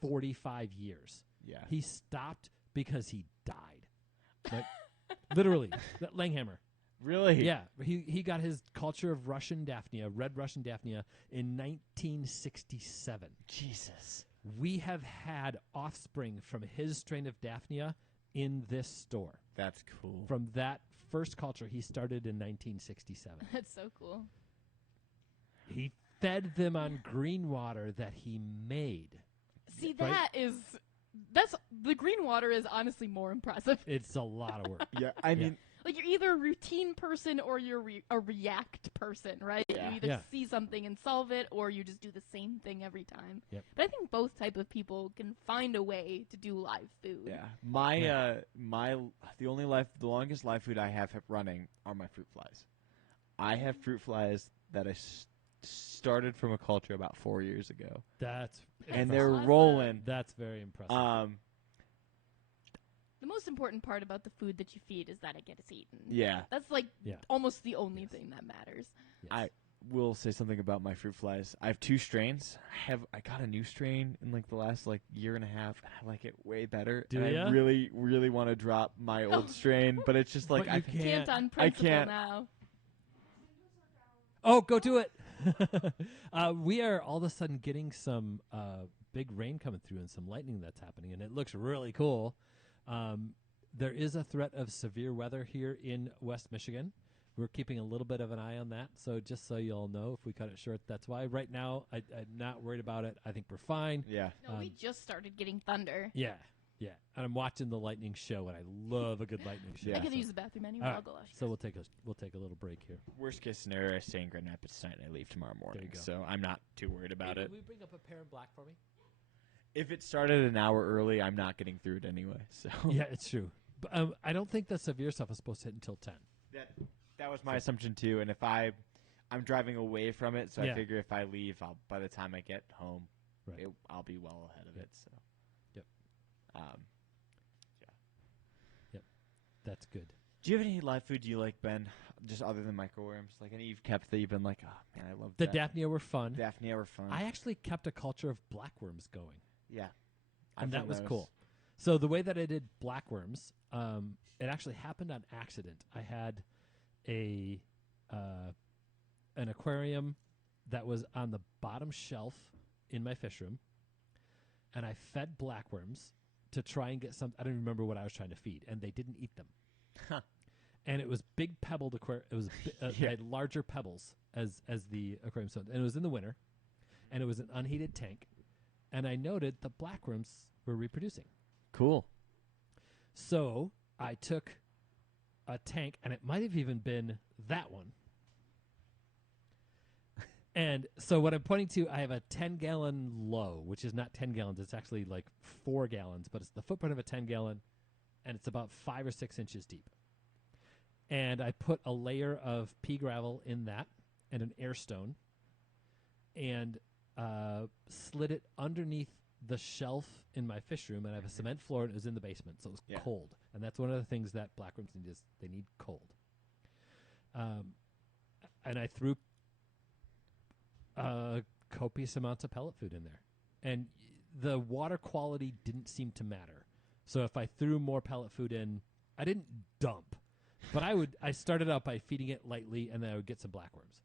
45 years. yeah. He stopped because he died. Like literally, that Langhammer. Really? Yeah, he got his culture of Russian Daphnia, red Russian Daphnia, in 1967. Jesus. We have had offspring from his strain of Daphnia in this store. That's cool. From that first culture he started in 1967. That's so cool. He fed them on green water that he made. See, Right? that's the green water is honestly more impressive. It's a lot of work. yeah. I mean, Like you're either a routine person or you're a react person, right? Yeah. You either Yeah. see something and solve it, or you just do the same thing every time. Yep. But I think both type of people can find a way to do live food. yeah. The longest live food I have running are my fruit flies. I have fruit flies that I started from a culture about 4 years ago, That's and That's they're awesome. rolling. That's very impressive. The most important part about the food that you feed is that it gets eaten. Yeah. That's like Yeah. almost the only Yes. thing that matters. Yes. I will say something about my fruit flies. I have 2 strains. I got a new strain in like the last year and a half, and I like it way better. Do and ya? I really, really want to drop my old strain, but it's just like But you I can't. Can't on I principle can't. now. Oh, go do it. We are all of a sudden getting some big rain coming through and some lightning that's happening, and it looks really cool. There is a threat of severe weather here in West Michigan. We're keeping a little bit of an eye on that. So just so you all know, if we cut it short, that's why. Right now, I'm not worried about it. I think we're fine. Yeah. No, we just started getting thunder. Yeah, yeah. And I'm watching the lightning show, and I love a good lightning show. Yeah. I could so, use the bathroom anyway. all I'll right. go wash. so we'll take a little break here. Worst case scenario, I stay in Grand Rapids tonight and I leave tomorrow morning. go. So I'm not too worried about it. Will we bring up a pear and black for me? If it started an hour early, I'm not getting through it anyway. So Yeah, it's true. But I don't think the severe stuff is supposed to hit until 10. that was my assumption too. And if I'm driving away from it, so Yeah. I figure if I leave, by the time I get home, Right. I'll be well ahead of Yep. it. So. Yep. That's good. Do you have any live food you like, Ben? Just other than microworms, like any you've kept that you've been like, oh man, I love The that. Daphnia were fun. Daphnia were fun. I actually kept a culture of blackworms going, yeah, and I've that was done cool. So the way that I did blackworms, it actually happened on accident. I had an aquarium that was on the bottom shelf in my fish room, and I fed blackworms to try and get some. I don't remember what I was trying to feed, and they didn't eat them. Huh. And it was big pebbled aquarium. It was Yeah. I had larger pebbles as the aquarium. So, and it was in the winter, and it was an unheated tank. And I noted the blackworms were reproducing. Cool. So I took a tank, and it might have even been that one. And so what I'm pointing to, I have a 10-gallon low, which is not 10 gallons. It's actually like 4 gallons, but it's the footprint of a 10-gallon, and it's about 5 or 6 inches deep. and I put a layer of pea gravel in that and an air stone, and slid it underneath the shelf in my fish room, and I have a cement floor, and it was in the basement, so it was cold. And that's one of the things that black worms need, is they need cold. And I threw copious amounts of pellet food in there, and the water quality didn't seem to matter. So if I threw more pellet food in, I didn't dump, but I started out by feeding it lightly, and then I would get some black worms.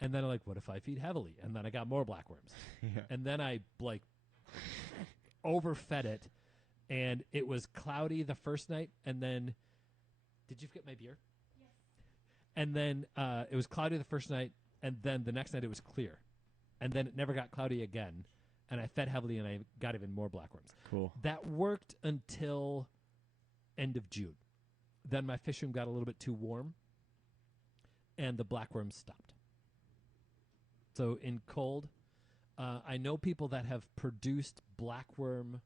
And then I'm like, what if I feed heavily? And then I got more black worms. Yeah. And then I overfed it, and it was cloudy the first night, and then did you get my beer? Yes. And then it was cloudy the first night, and then the next night it was clear. And then it never got cloudy again, and I fed heavily, and I got even more black worms. Cool. That worked until end of June. Then my fish room got a little bit too warm, and the black worms stopped. So in cold, I know people that have produced blackworm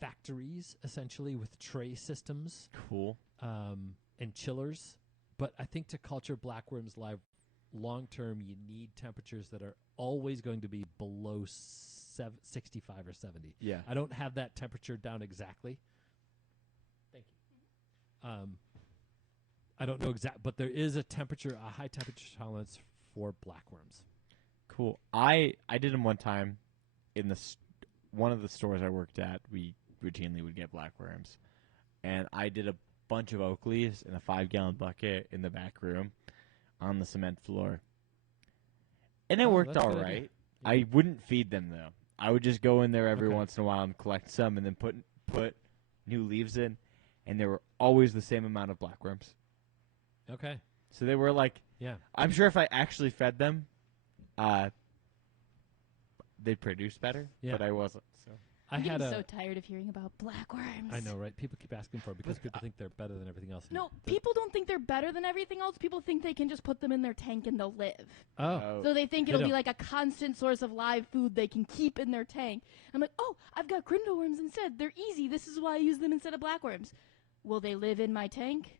factories, essentially, with tray systems. Cool. And chillers. But I think to culture blackworms live long term, you need temperatures that are always going to be below 65 or 70. Yeah. I don't have that temperature down exactly. Thank you. I don't know but there is a high temperature tolerance for blackworms. Cool. I did them one time in one of the stores I worked at. We routinely would get blackworms, and I did a bunch of Oakleys in a 5-gallon bucket in the back room on the cement floor, and it worked all right. Yeah. I wouldn't feed them though. I would just go in there every once in a while and collect some, and then put new leaves in, and there were always the same amount of blackworms. Okay. So they were like, I'm sure if I actually fed them, they'd produce better, but I wasn't. So I'm getting so tired of hearing about blackworms. I know, right? People keep asking for it because people think they're better than everything else. No, people don't think they're better than everything else. People think they can just put them in their tank and they'll live. Oh. So they think it'll be like a constant source of live food they can keep in their tank. I'm like, oh, I've got grindleworms instead. They're easy. This is why I use them instead of blackworms. Will they live in my tank?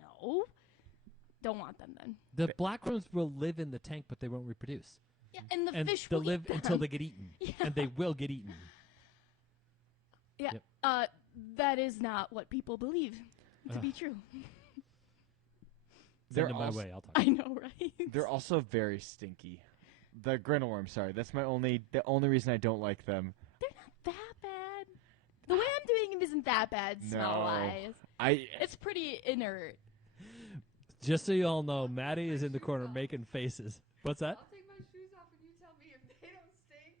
No. Don't want them then. The blackworms will live in the tank, but they won't reproduce. Yeah, and the fish they'll will live eat them. until they get eaten, and they will get eaten. Yeah, yep. That is not what people believe to be true. Send them my way. I'll talk. I know, right? They're also very stinky. The grindleworm, sorry, that's the only reason I don't like them. They're not that bad. The way I'm doing them isn't that bad, smell-wise. It's pretty inert. Just so you all know, Maddie is in the corner making faces. What's that? I'll take my shoes off and you tell me if they don't stink.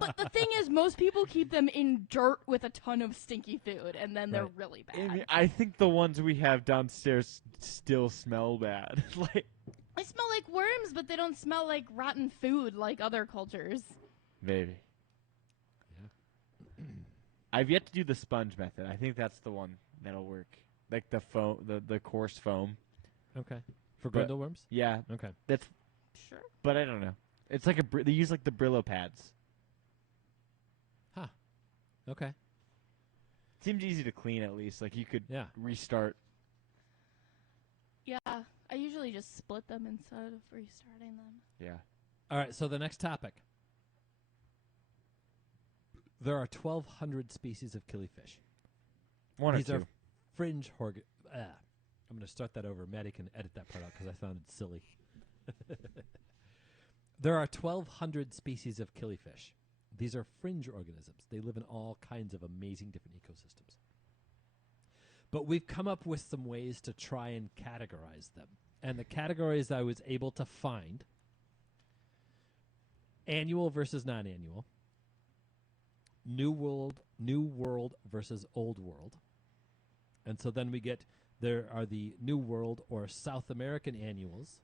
But the thing is, most people keep them in dirt with a ton of stinky food, and then they're really bad. I think the ones we have downstairs still smell bad. They smell like worms, but they don't smell like rotten food like other cultures. Maybe. Yeah. I've yet to do the sponge method. I think that's the one that'll work. Like the foam, the coarse foam. Okay. For grindleworms? Yeah. Okay. That's sure. But I don't know. It's like they use like the Brillo pads. Huh. Okay. Seems easy to clean at least. Like you could restart. Yeah. I usually just split them instead of restarting them. Yeah. All right. So the next topic. There are 1,200 species of killifish. These are fringe I'm going to start that over. Maddie can edit that part out because I sounded silly. There are 1,200 species of killifish. These are fringe organisms. They live in all kinds of amazing different ecosystems. But we've come up with some ways to try and categorize them. And the categories I was able to find: annual versus non-annual, New World versus Old World. And so then there are the New World or South American annuals,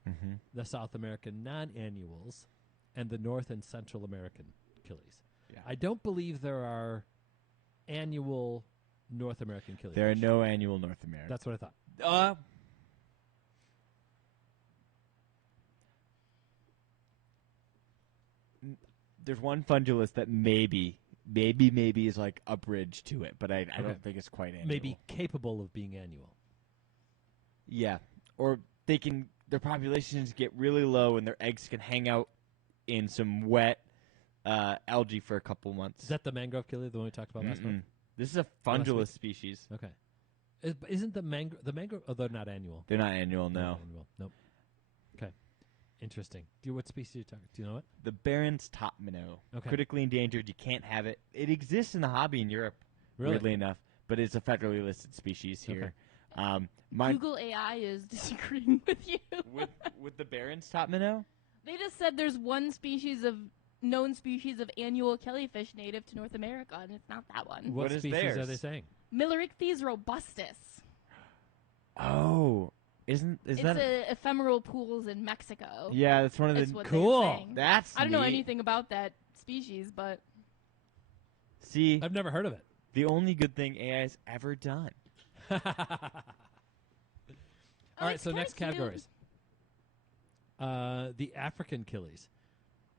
the South American non-annuals, and the North and Central American killies. Yeah. I don't believe there are annual North American killies. There are no annual North American. That's what I thought. There's one fundulus that maybe maybe is like a bridge to it, but I don't think it's quite annual. Maybe capable of being annual. Yeah, or their populations get really low and their eggs can hang out in some wet algae for a couple months. Is that the mangrove killie, the one we talked about last month? This is a fundulous species. Okay. Isn't the mangrove? Oh, they're not annual. They're not annual, no. Not annual. Nope. Okay. Interesting. What species are you talking? Do you know it? The Barron's top minnow. Okay. Critically endangered. You can't have it. It exists in the hobby in Europe, weirdly enough, but it's a federally listed species here. Okay. Google AI is disagreeing with you. with the Barron's top minnow? They just said there's one known species of annual killifish native to North America, and it's not that one. What is species theirs? are they saying? Millerichthys robustus. Oh, is It's that ephemeral pools in Mexico. Yeah, that's one of That's the what cool. they're saying. That's I don't know neat. anything about that species, but See, I've never heard of it. the only good thing AI's ever done. All right, it's so kinda next cute. categories. The African killies.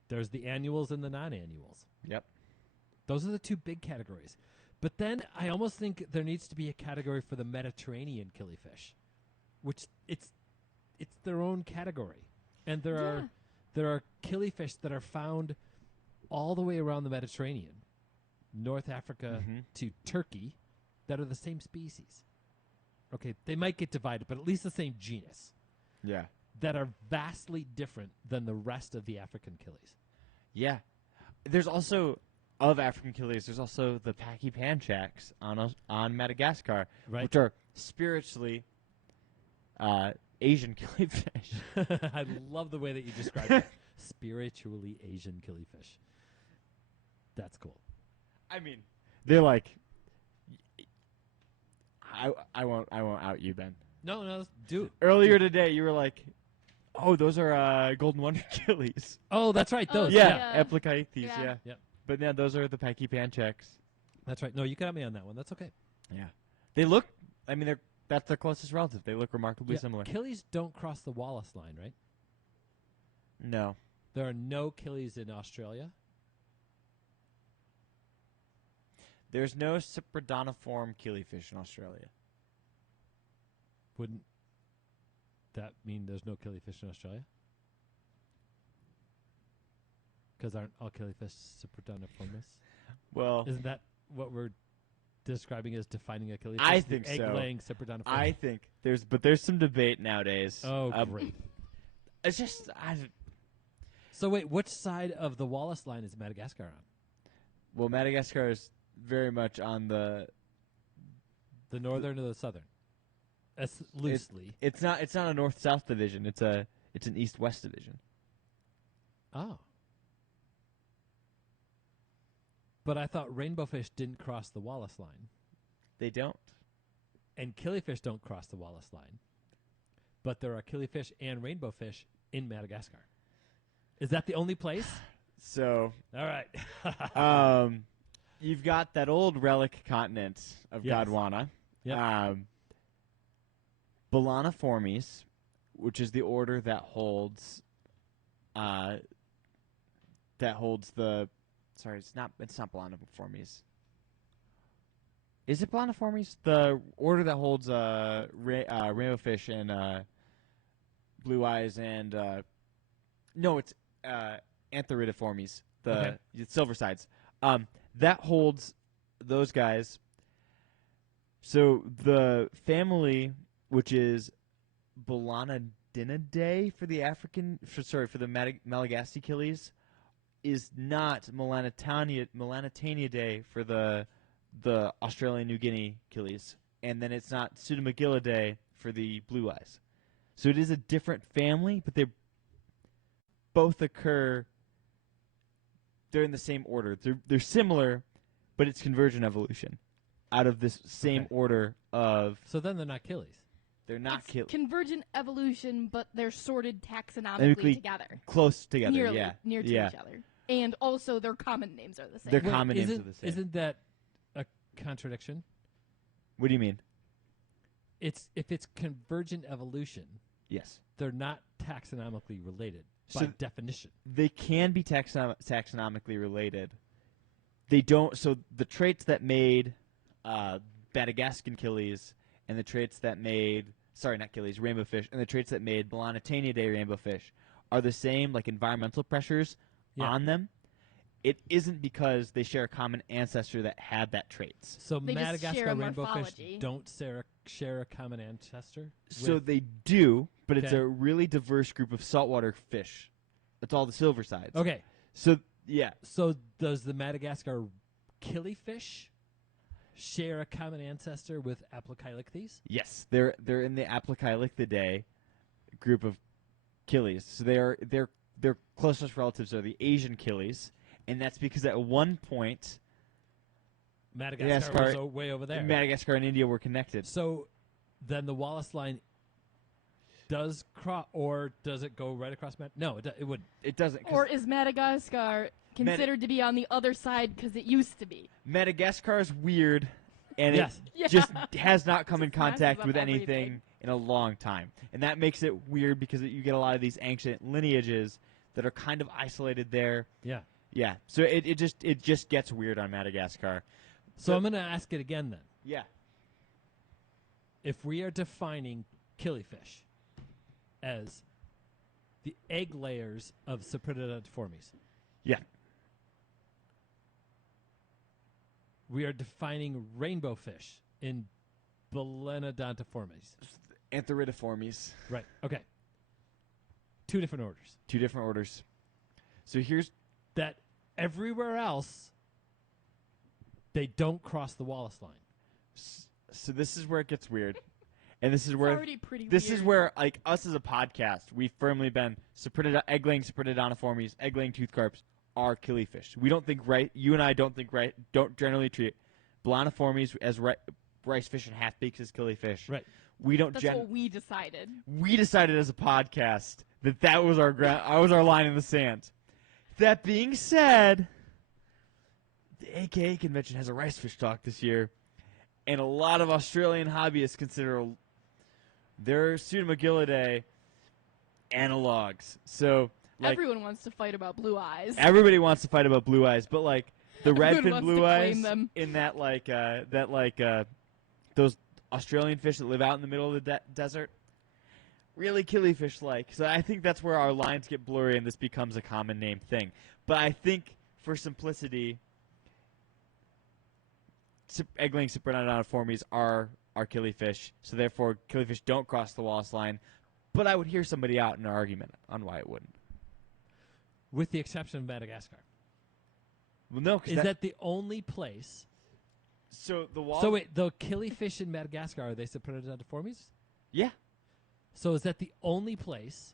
There's the annuals and the non-annuals. Yep. Those are the two big categories. But then I almost think there needs to be a category for the Mediterranean killifish, which it's their own category. And there are killifish that are found all the way around the Mediterranean, North Africa to Turkey, that are the same species. Okay, they might get divided, but at least the same genus, Yeah. that are vastly different than the rest of the African killies. Yeah. There's also, of African killies, there's also the Pachypanchax on Madagascar, Right. which are spiritually Asian killifish. I love the way that you describe it. Spiritually Asian killifish. That's cool. I mean, they're like, I won't out you, Ben. No, do it. Earlier today, you were like, "Oh, those are golden wonder killies." Oh, that's right. Oh, Those. yeah. Yeah, Eplichaetes, Yeah. yeah. Yep. But yeah, those are the Pachypanchax. That's right. No, you got me on that one. That's okay. Yeah. They look, I mean, that's their closest relative. They look remarkably similar. Killies don't cross the Wallace line, right? No. There are no killies in Australia. There's no cypridoniform killifish in Australia. Wouldn't that mean there's no killifish in Australia? Because aren't all killifish cypridoniformis? Well, Isn't that what we're describing as defining a killifish? I The think so. egg-laying cypridoniformis. I think there's some debate nowadays. Oh, great. It's just, So wait, which side of the Wallace line is Madagascar on? well, Madagascar is very much on the. The northern or the southern? Loosely. It's not a north-south division. It's an east-west division. Oh. But I thought rainbowfish didn't cross the Wallace line. They don't. And killifish don't cross the Wallace line. But there are killifish and rainbowfish in Madagascar. Is that the only place? So, All right. you've got that old relic continent of Yes. Gondwana. Yep. Balaniformes, which is the order that holds the. Sorry, it's not Balaniformes. Is it Balaniformes? The order that holds rainbowfish and blue eyes and no, it's Antheridiformes, the silver sides. That holds those guys. So the family, which is Balanodinidae for the Malagasy killies, is not Melanitanidae for the Australian New Guinea killies, and then it's not Pseudomagillidae for the blue eyes. So it is a different family, but they both occur. They're in the same order. They're similar, but it's convergent evolution out of this same order of. So then they're not killies. They're not It's convergent evolution, but they're sorted taxonomically together. close together. Nearly, yeah, near to each other. And also their common names are the same. Their common names isn't, are the same. Isn't that a contradiction? What do you mean? If it's convergent evolution, Yes. they're not taxonomically related by So definition. They can be taxonomically related. they don't. So the traits that made Madagascan killies and the traits that made not killies, rainbow fish, and the traits that made Melanitaniidae rainbow fish are the same, like environmental pressures on them. It isn't because they share a common ancestor that had that traits. So They just share Madagascar a rainbow fish morphology. don't share a common ancestor? So with- they do, but it's Okay. a really diverse group of saltwater fish. It's all the silver sides. Okay. So yeah, So does the Madagascar killifish share a common ancestor with Aplochylocthes? yes, they're in the Aplochyloctidae group of killies. So their closest relatives are the Asian killies, and that's because at one point Madagascar was way over there. Madagascar and India were connected. So then the Wallace line does cross, or does it go right across? No, it wouldn't. It doesn't. 'Cause Or is Madagascar considered to be on the other side because it used to be? Madagascar is weird, and Yes. Yeah. it just has not come in Just messes contact up with anything everything. in a long time, and that makes it weird because you get a lot of these ancient lineages that are kind of isolated there. Yeah. Yeah, so it just gets weird on Madagascar. So I'm going to ask it again then. Yeah, If we are defining killifish as the egg layers of Cyprinodontiformes, yeah, we are defining rainbow fish in Balenodontiformes. Antheridiformes, Right. Okay. Two different orders. 2 different orders. So here's That everywhere else, they don't cross the Wallace line. so this is where it gets weird, and this is It's where already pretty this weird. is where like us as a podcast, we've firmly been egg-laying Cyprinodontiformes, egg-laying tooth carps are killifish. We don't think you and I don't generally treat Balaniformes as rice fish and half-beaks as killifish. Right. We don't That's what we decided. we decided as a podcast that was our line in the sand. That being said, the AKA convention has a rice fish talk this year, and a lot of Australian hobbyists consider their Pseudomagillidae analogs. So, like, Everyone wants to fight about blue eyes. everybody wants to fight about blue eyes, but like the Everyone redfin wants blue to eyes claim them. in those Australian fish that live out in the middle of the desert, really killifish like. So I think that's where our lines get blurry and this becomes a common name thing. But I think for simplicity, egg-laying Cyprinodontiformes are killifish, so therefore killifish don't cross the Wallace line. But I would hear somebody out in an argument on why it wouldn't. With the exception of Madagascar. Well, no, because Is that the only place? so the wall. So wait, the killifish in Madagascar, are they Cyprinodontiformes? Yeah. So is that the only place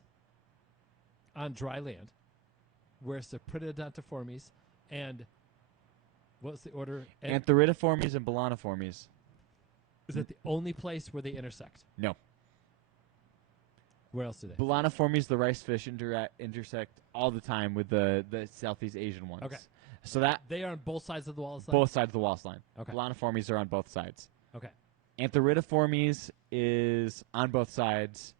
on dry land where Cyprinodontiformes and what was the order? Antheridiformes and Balaniformes. Is that the only place where they intersect? No. Where else do they? Balaniformes, the rice fish, intersect all the time with the Southeast Asian ones. Okay. So that They are on both sides of the Wallace line? both sides of the Wallace line. Okay. Balaniformes are on both sides. Okay. Antheridiformes is on both sides.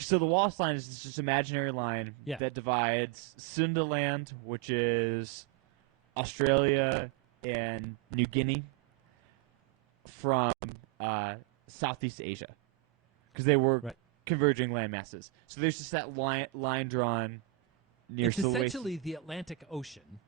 So the Wallace line is just an imaginary line Yeah. that divides Sundaland, which is Australia and New Guinea, from Southeast Asia, because they were Right. converging land masses. So there's just that line drawn near It's Sulawesi. essentially the Atlantic Ocean,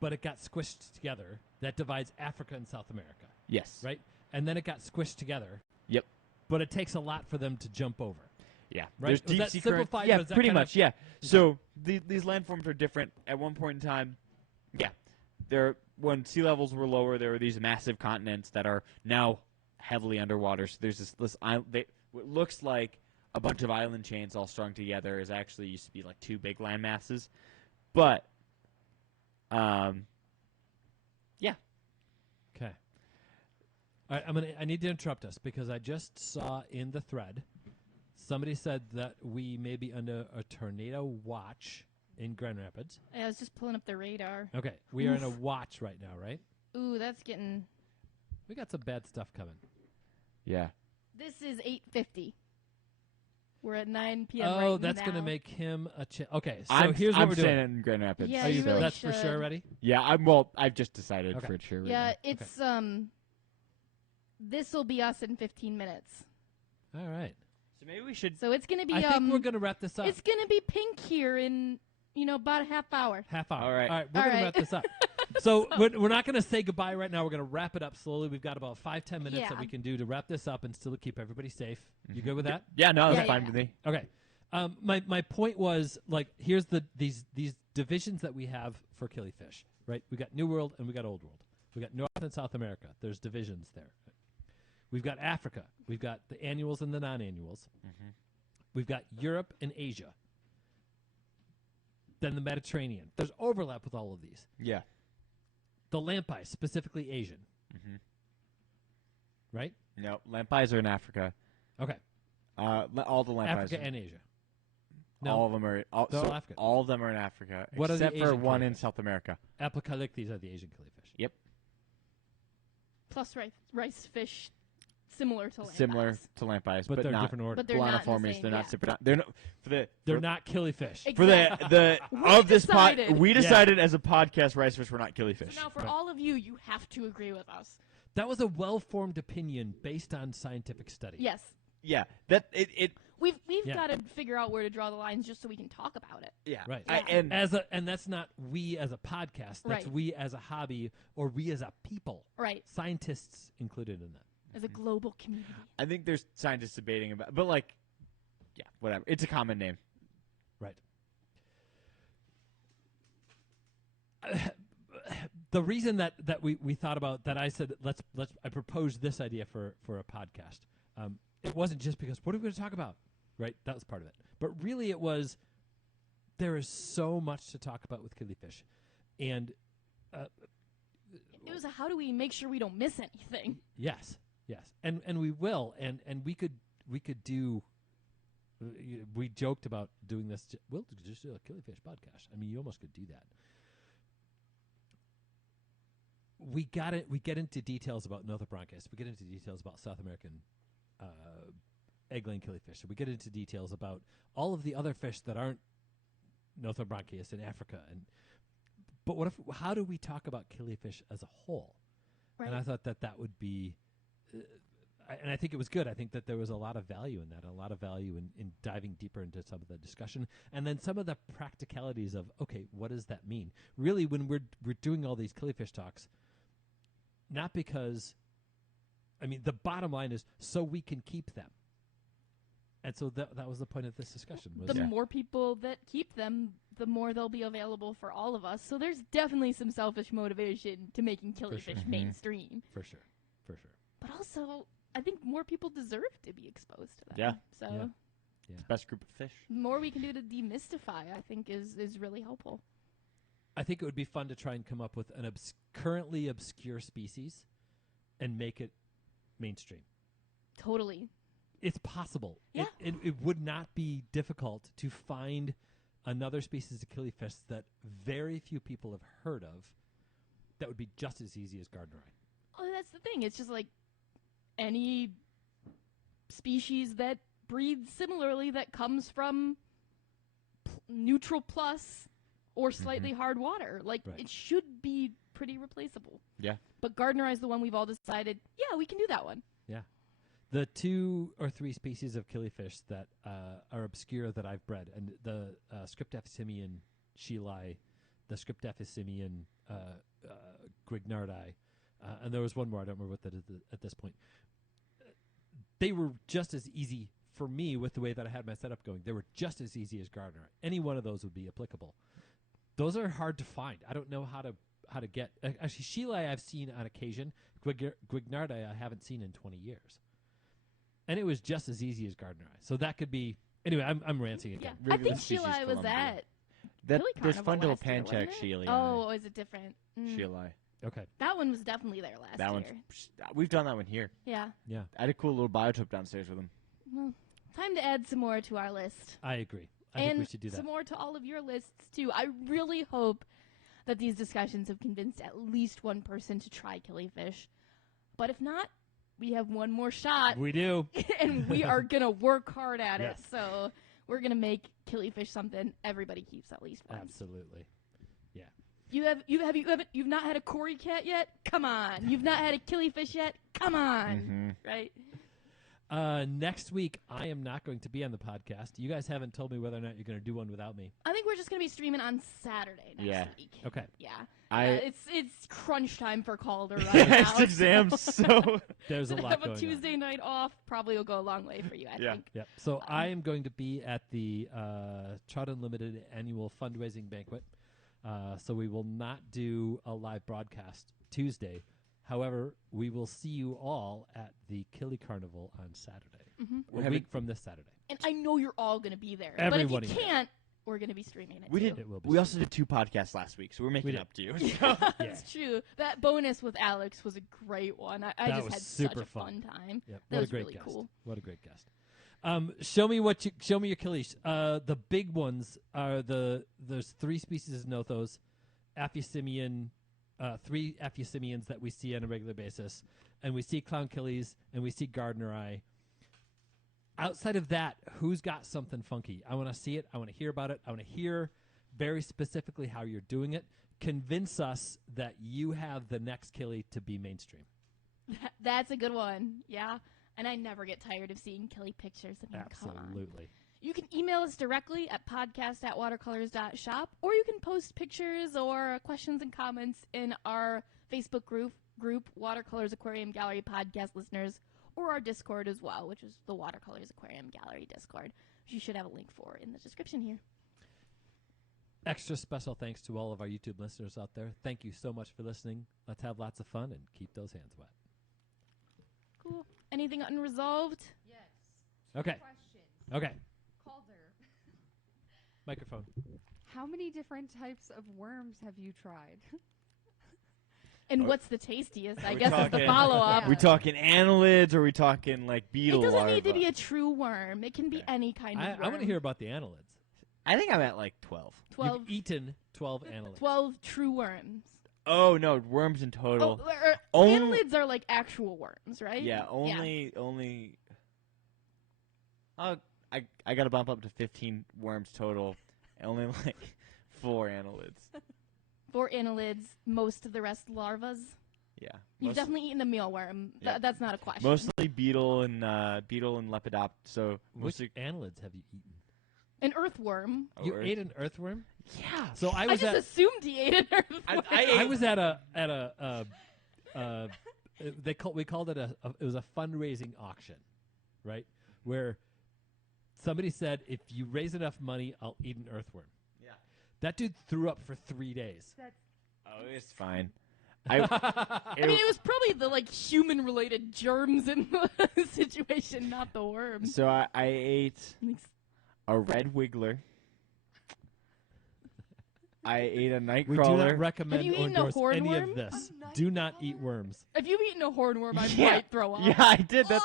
but it got squished together. That divides Africa and South America, Yes. right? And then it got squished together. Yep. But it takes a lot for them to jump over. Yeah. Right? There's Was deep that sea currents. simplified, Yeah, or is that pretty kind of- much. Yeah. So these landforms are different. At one point in time, yeah, when sea levels were lower, there were these massive continents that are now heavily underwater. So there's this what looks like a bunch of island chains all strung together is actually used to be like 2 big land masses. But yeah. Okay. All right, I need to interrupt us because I just saw in the thread somebody said that we may be under a tornado watch in Grand Rapids. I was just pulling up the radar. Okay, we are in a watch right now, right? Ooh, that's getting. We got some bad stuff coming. Yeah. This is 8:50. We're at 9 p.m. Oh, right that's now. going to make him a okay, so I'm, here's what I'm we're staying doing. in Grand Rapids. Yeah, Are you you, really that's for should. sure already? Yeah, I've just decided Okay. for sure right Yeah, now. it's this will be us in 15 minutes. All right. So maybe we should. So it's gonna be I think we're going to wrap this up. it's gonna be pink here in about a half hour. Half hour. All right. We're All going to right. wrap this up. So we're not going to say goodbye right now. We're going to wrap it up slowly. We've got about 5-10 minutes Yeah. that we can do to wrap this up and still keep everybody safe. You good with that? Yeah, no, that's Yeah, fine yeah. with me. Okay. My point was, like, here's these divisions that we have for killifish, right? We got New World and we got Old World. We got North and South America. There's divisions there. We've got Africa. We've got the annuals and the non-annuals. Mm-hmm. We've got Europe and Asia. Then the Mediterranean. There's overlap with all of these. Yeah. The lampai, specifically Asian, Mm-hmm. right? No, lampies are in Africa. Okay. All the lampies. Africa and Asia. No. All of them are. They're all African. All of them are in Africa, What are the except for Asian one in killifish? South America. Apocalyptes are the Asian killifish. Yep. Plus rice fish, similar to Similar lampies. to lampies, But they're not different order. But they're not in the Planiformes. same, They're not yeah. super. They're no, for the. They're for, not killifish. For the We of this pod, decided. we Yeah. decided as a podcast, rice fish were not So killifish. now for Right. all of you, you have to agree with us. That was a well-formed opinion based on scientific study. Yes. Yeah, that it We've Yeah. got to figure out where to draw the lines just so we can talk about it. yeah Right. Yeah. And that's not we as a podcast. That's Right. we as a hobby or we as a people. Right. Scientists included in that. As a global community. I think there's scientists debating about, but like, yeah, whatever. It's a common name. Right. The reason that we thought about that, I said I proposed this idea for a podcast. It wasn't just because what are we going to talk about, right? That was part of it, but really it was there is so much to talk about with killifish, and It was a how do we make sure we don't miss anything? yes, and we will, and we could do. We joked about doing this. We'll just do a killifish podcast. I mean, you almost could do that. We got it. We get into details about Nothobranchus. We get into details about South American egg-laying killifish. We get into details about all of the other fish that aren't Nothobranchus in Africa. But what if? How do we talk about killifish as a whole? Right. And I thought that would be, and I think it was good. I think that there was a lot of value in that, a lot of value in diving deeper into some of the discussion, and then some of the practicalities of okay, what does that mean? Really, when we're doing all these killifish talks, not because, I mean, the bottom line is so we can keep them, and so that was the point of this discussion. Was The more people that keep them, the more they'll be available for all of us. So there's definitely some selfish motivation to making killifish sure. Mhm. mainstream. for sure. But also, I think more people deserve to be exposed to them. Yeah. So Yeah. It's the best group of fish. the more we can do to demystify, I think, is really helpful. I think it would be fun to try and come up with an currently obscure species and make it mainstream. Totally. It's possible. Yeah. It would not be difficult to find another species of killifish that very few people have heard of that would be just as easy as Gardneri. Oh, that's the thing. It's just like any species that breeds similarly that comes from neutral plus or slightly hard water. Like, Right. it should be pretty replaceable. Yeah. But Gardneri is the one we've all decided, yeah, we can do that one. The 2 or 3 species of killifish that are obscure that I've bred, and the Scriptaphysimian Killi, the Scriptaphysimian Grignardi, and there was one more, I don't remember what that is at this point. They were just as easy for me with the way that I had my setup going. They were just as easy as Gardner. Any one of those would be applicable. Those are hard to find. I don't know how to get. Actually, Killi I've seen on occasion. Grignardi I haven't seen in 20 years. And it was just as easy as Gardneri. So that could be. Anyway, I'm ranting Yeah. again. I Regular think species Killi was Columbia. at That Killi there's Carnival Fundal last year, Panchak wasn't it? Shealy. Oh, is it different? Shealy. Okay. That one was definitely there last That year. one's. We've done that one here. Yeah. Yeah, I had a cool little biotope downstairs with him. Well, time to add some more to our list. I agree. I think we should do that. some more to all of your lists, too. I really hope that these discussions have convinced at least one person to try killifish. But if not, we have one more shot, We do. and we are gonna work hard at Yes. it. So we're gonna make killifish something everybody keeps at least once. Absolutely. You've not had a Cory cat yet? Come on. You've not had a killifish yet? Come on. Mm-hmm. Right? Next week, I am not going to be on the podcast. You guys haven't told me whether or not you're going to do one without me. I think we're just gonna be streaming on Saturday next week. Okay. Yeah. I It's crunch time for Calder right yeah, now. it's exams. So There's a To lot have going a Tuesday night off probably will go a long way for you, I Yeah. think. Yep. So I am going to be at the Trout Unlimited annual fundraising banquet. So we will not do a live broadcast Tuesday. However, we will see you all at the Killi Carnival on Saturday. Mm-hmm. A week from this Saturday. And I know you're all going to be there. Everybody but if you can't, we're going to be streaming it we too. did. It will be We also did 2 podcasts last week, so we're making did. up to you. That's true. That bonus with Alex was a great one. I That just was had super such a fun. fun time. Yep. That What was a great really guest. cool. What a great guest. Show me your Killies. The big ones are there's 3 species of nothos, Aphyosemian, 3 Aphyosemians that we see on a regular basis, and we see clown killies and we see gardener eye. Outside of that, who's got something funky? I want to see it. I want to hear about it. I want to hear very specifically how you're doing it. Convince us that you have the next Killi to be mainstream. That's a good one. Yeah. And I never get tired of seeing Killi pictures. I mean, come on. Absolutely. You can email us directly at podcast@watercolors.shop, or you can post pictures or questions and comments in our Facebook group Watercolors Aquarium Gallery Podcast Listeners, or our Discord as well, which is the Watercolors Aquarium Gallery Discord, which you should have a link for in the description here. Extra special thanks to all of our YouTube listeners out there. Thank you so much for listening. Let's have lots of fun and keep those hands wet. Cool. Anything unresolved? Yes. Okay. Questions. Okay. Calder. Microphone. How many different types of worms have you tried? And what's the tastiest? I we guess is the talking- follow-up. Yeah. We talking annelids, or we talking like It beetle doesn't need to larvae? be a true worm. It can be Okay. any kind of I worm. want to hear about the annelids. I think I'm at like 12. 12, You've eaten 12 annelids. 12 true worms. Oh no, worms in total. Oh, Only- annelids are like actual worms, right? Yeah, only. I got to bump up to 15 worms total. Only like 4 annelids. 4 annelids, most of the rest larvas. Yeah. You've definitely eaten a mealworm. Yeah. That's not a question. Mostly beetle and lepidopt. So Which mostly. annelids have you eaten? An earthworm. Oh, You earth- ate an earthworm? Yeah. So I I was just at assumed he ate an earthworm. I was at a we called it it was a fundraising auction, right? Where somebody said, if you raise enough money, I'll eat an earthworm. Yeah. That dude threw up for 3 days. Oh, it's fine. I mean, it was probably the like human-related germs in the situation, not the worms. So I ate a red wiggler. I ate a We do not nightcrawler. recommend Have you or eaten a endorse any hornworm? of this. A Do not nightcrawler? eat worms. If you've eaten a hornworm, I Yeah. might throw up. Yeah, I did. That's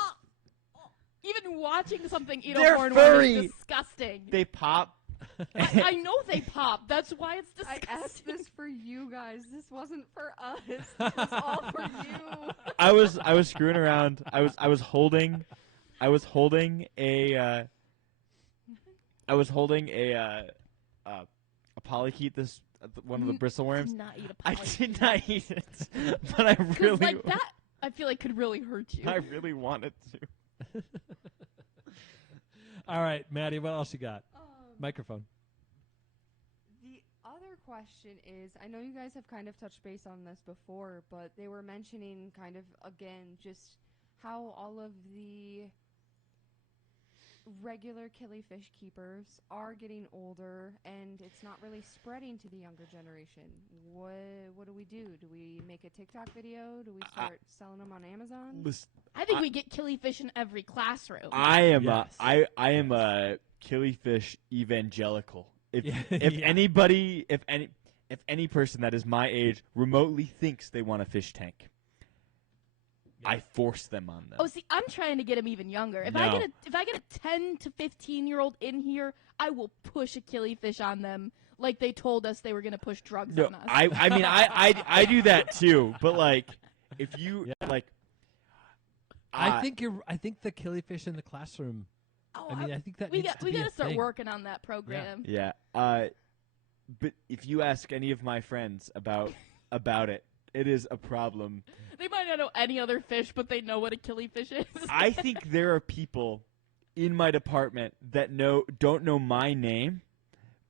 Even watching something eat They're a hornworm furry. is disgusting. they pop. I know they pop. That's why it's I disgusting. asked this for you guys. This wasn't for us. This was all for you. I was screwing around. I was holding a polychaete, this one of the bristle worms. Did not eat a I polychaete. did not eat it, but I 'Cause, really like that, I feel like could really hurt you. I really wanted to. All right, Maddie, what else you got? Microphone. The other question is, I know you guys have kind of touched base on this before, but they were mentioning kind of, again, just how all of the regular killifish keepers are getting older and it's not really spreading to the younger generation. What do we do? Do we make a TikTok video? Do we start selling them on Amazon? Listen, I think we get killifish in every classroom. I am Yes. I am a killifish evangelical. If Yeah. if Yeah. anybody if any person that is my age remotely thinks they want a fish tank, I force them on them. Oh, see, I'm trying to get him even younger. If No. I get a 10 to 15-year-old in here, I will push a killifish on them like they told us they were going to push drugs No, on us. I mean I do that too, but like if you Yeah. like I think the killifish in the classroom. Oh, I mean, I think that we needs got to we be got a to start thing. working on that program. Yeah. But if you ask any of my friends about it, it is a problem. They might not know any other fish, but they know what a killifish is. I think there are people in my department that don't know my name,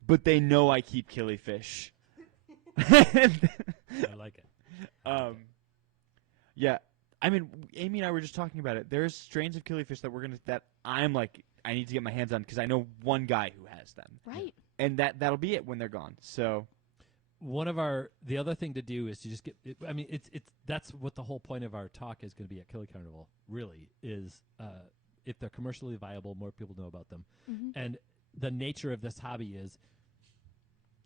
but they know I keep killifish. I like it. Yeah. I mean, Amy and I were just talking about it. There's strains of killifish that I'm like, I need to get my hands on because I know one guy who has them. Right. And that'll be it when they're gone. So The other thing to do is to just get. I mean, it's that's what the whole point of our talk is going to be at Killi Carnival. Really, is if they're commercially viable, more people know about them, and the nature of this hobby is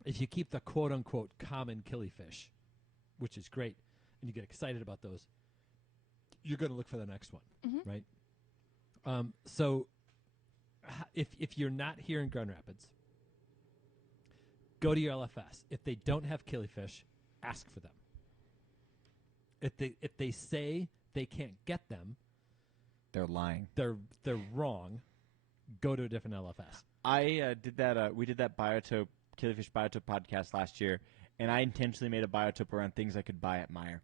if you keep the quote unquote common killifish, which is great, and you get excited about those, you're going to look for the next one, right? So if you're not here in Grand Rapids, go to your LFS. If they don't have killifish, ask for them. If they say they can't get them, they're lying. They're wrong. Go to a different LFS. I did that. We did that killifish biotope podcast last year, and I intentionally made a biotope around things I could buy at Meijer.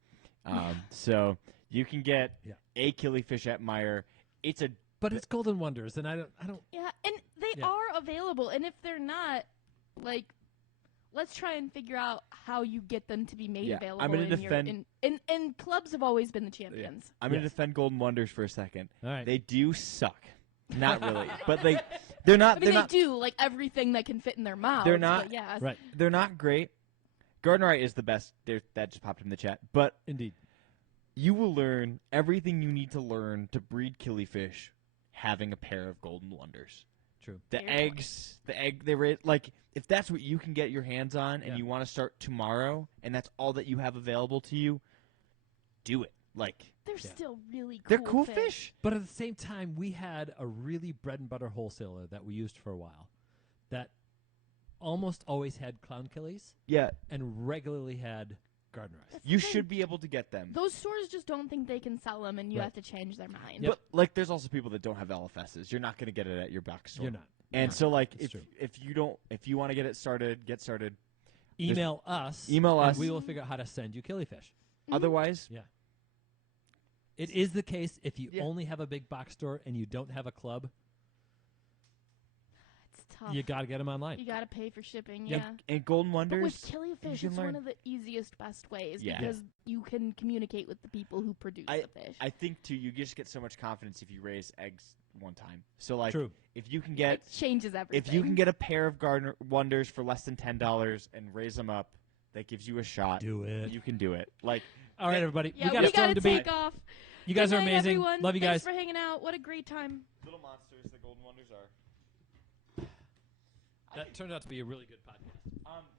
So you can get a killifish at Meijer. But it's Golden Wonders, and I don't. Yeah, and they are available, and if they're not, like, let's try and figure out how you get them to be made available. I'm going to defend. And clubs have always been the champions. Yeah. I'm going to defend Golden Wonders for a second. All right. They do suck. Not really, but they're not. I mean, they do like everything that can fit in their mouths. They're not. But yeah, right. They're not great. Gardenerite is the best. That just popped in the chat. But indeed, you will learn everything you need to learn to breed killifish having a pair of Golden Wonders. True. The eggs, like if that's what you can get your hands on and you want to start tomorrow and that's all that you have available to you, do it. Like they're still really cool. They're cool fish. But at the same time, we had a really bread and butter wholesaler that we used for a while that almost always had clown killies. Yeah. And regularly had gardenerites. You should be able to get them. Those stores just don't think they can sell them, and you have to change their mind. But like, there's also people that don't have LFSs. You're not going to get it at your box store. You're not. And so, like, That's if you want to get started. Email us. And we will figure out how to send you killifish. Otherwise, it is the case if you only have a big box store and you don't have a club. It's tough. You got to get them online. You got to pay for shipping. Yep. Yeah. And Golden Wonders. But with killifish, it's one of the easiest, best ways because you can communicate with the people who produce the fish. I think too, you just get so much confidence if you raise eggs one time. So like, True. if you can get it changes everything. If you can get a pair of Garden Wonders for less than $10 and raise them up, that gives you a shot. Do it. You can do it. Like, all right, everybody. Yeah, we got a storm to beat. take off. You guys Good are night, amazing. Everyone. Love you guys. Thanks for hanging out. What a great time. Little monsters, the Golden Wonders are. That turned out to be a really good podcast.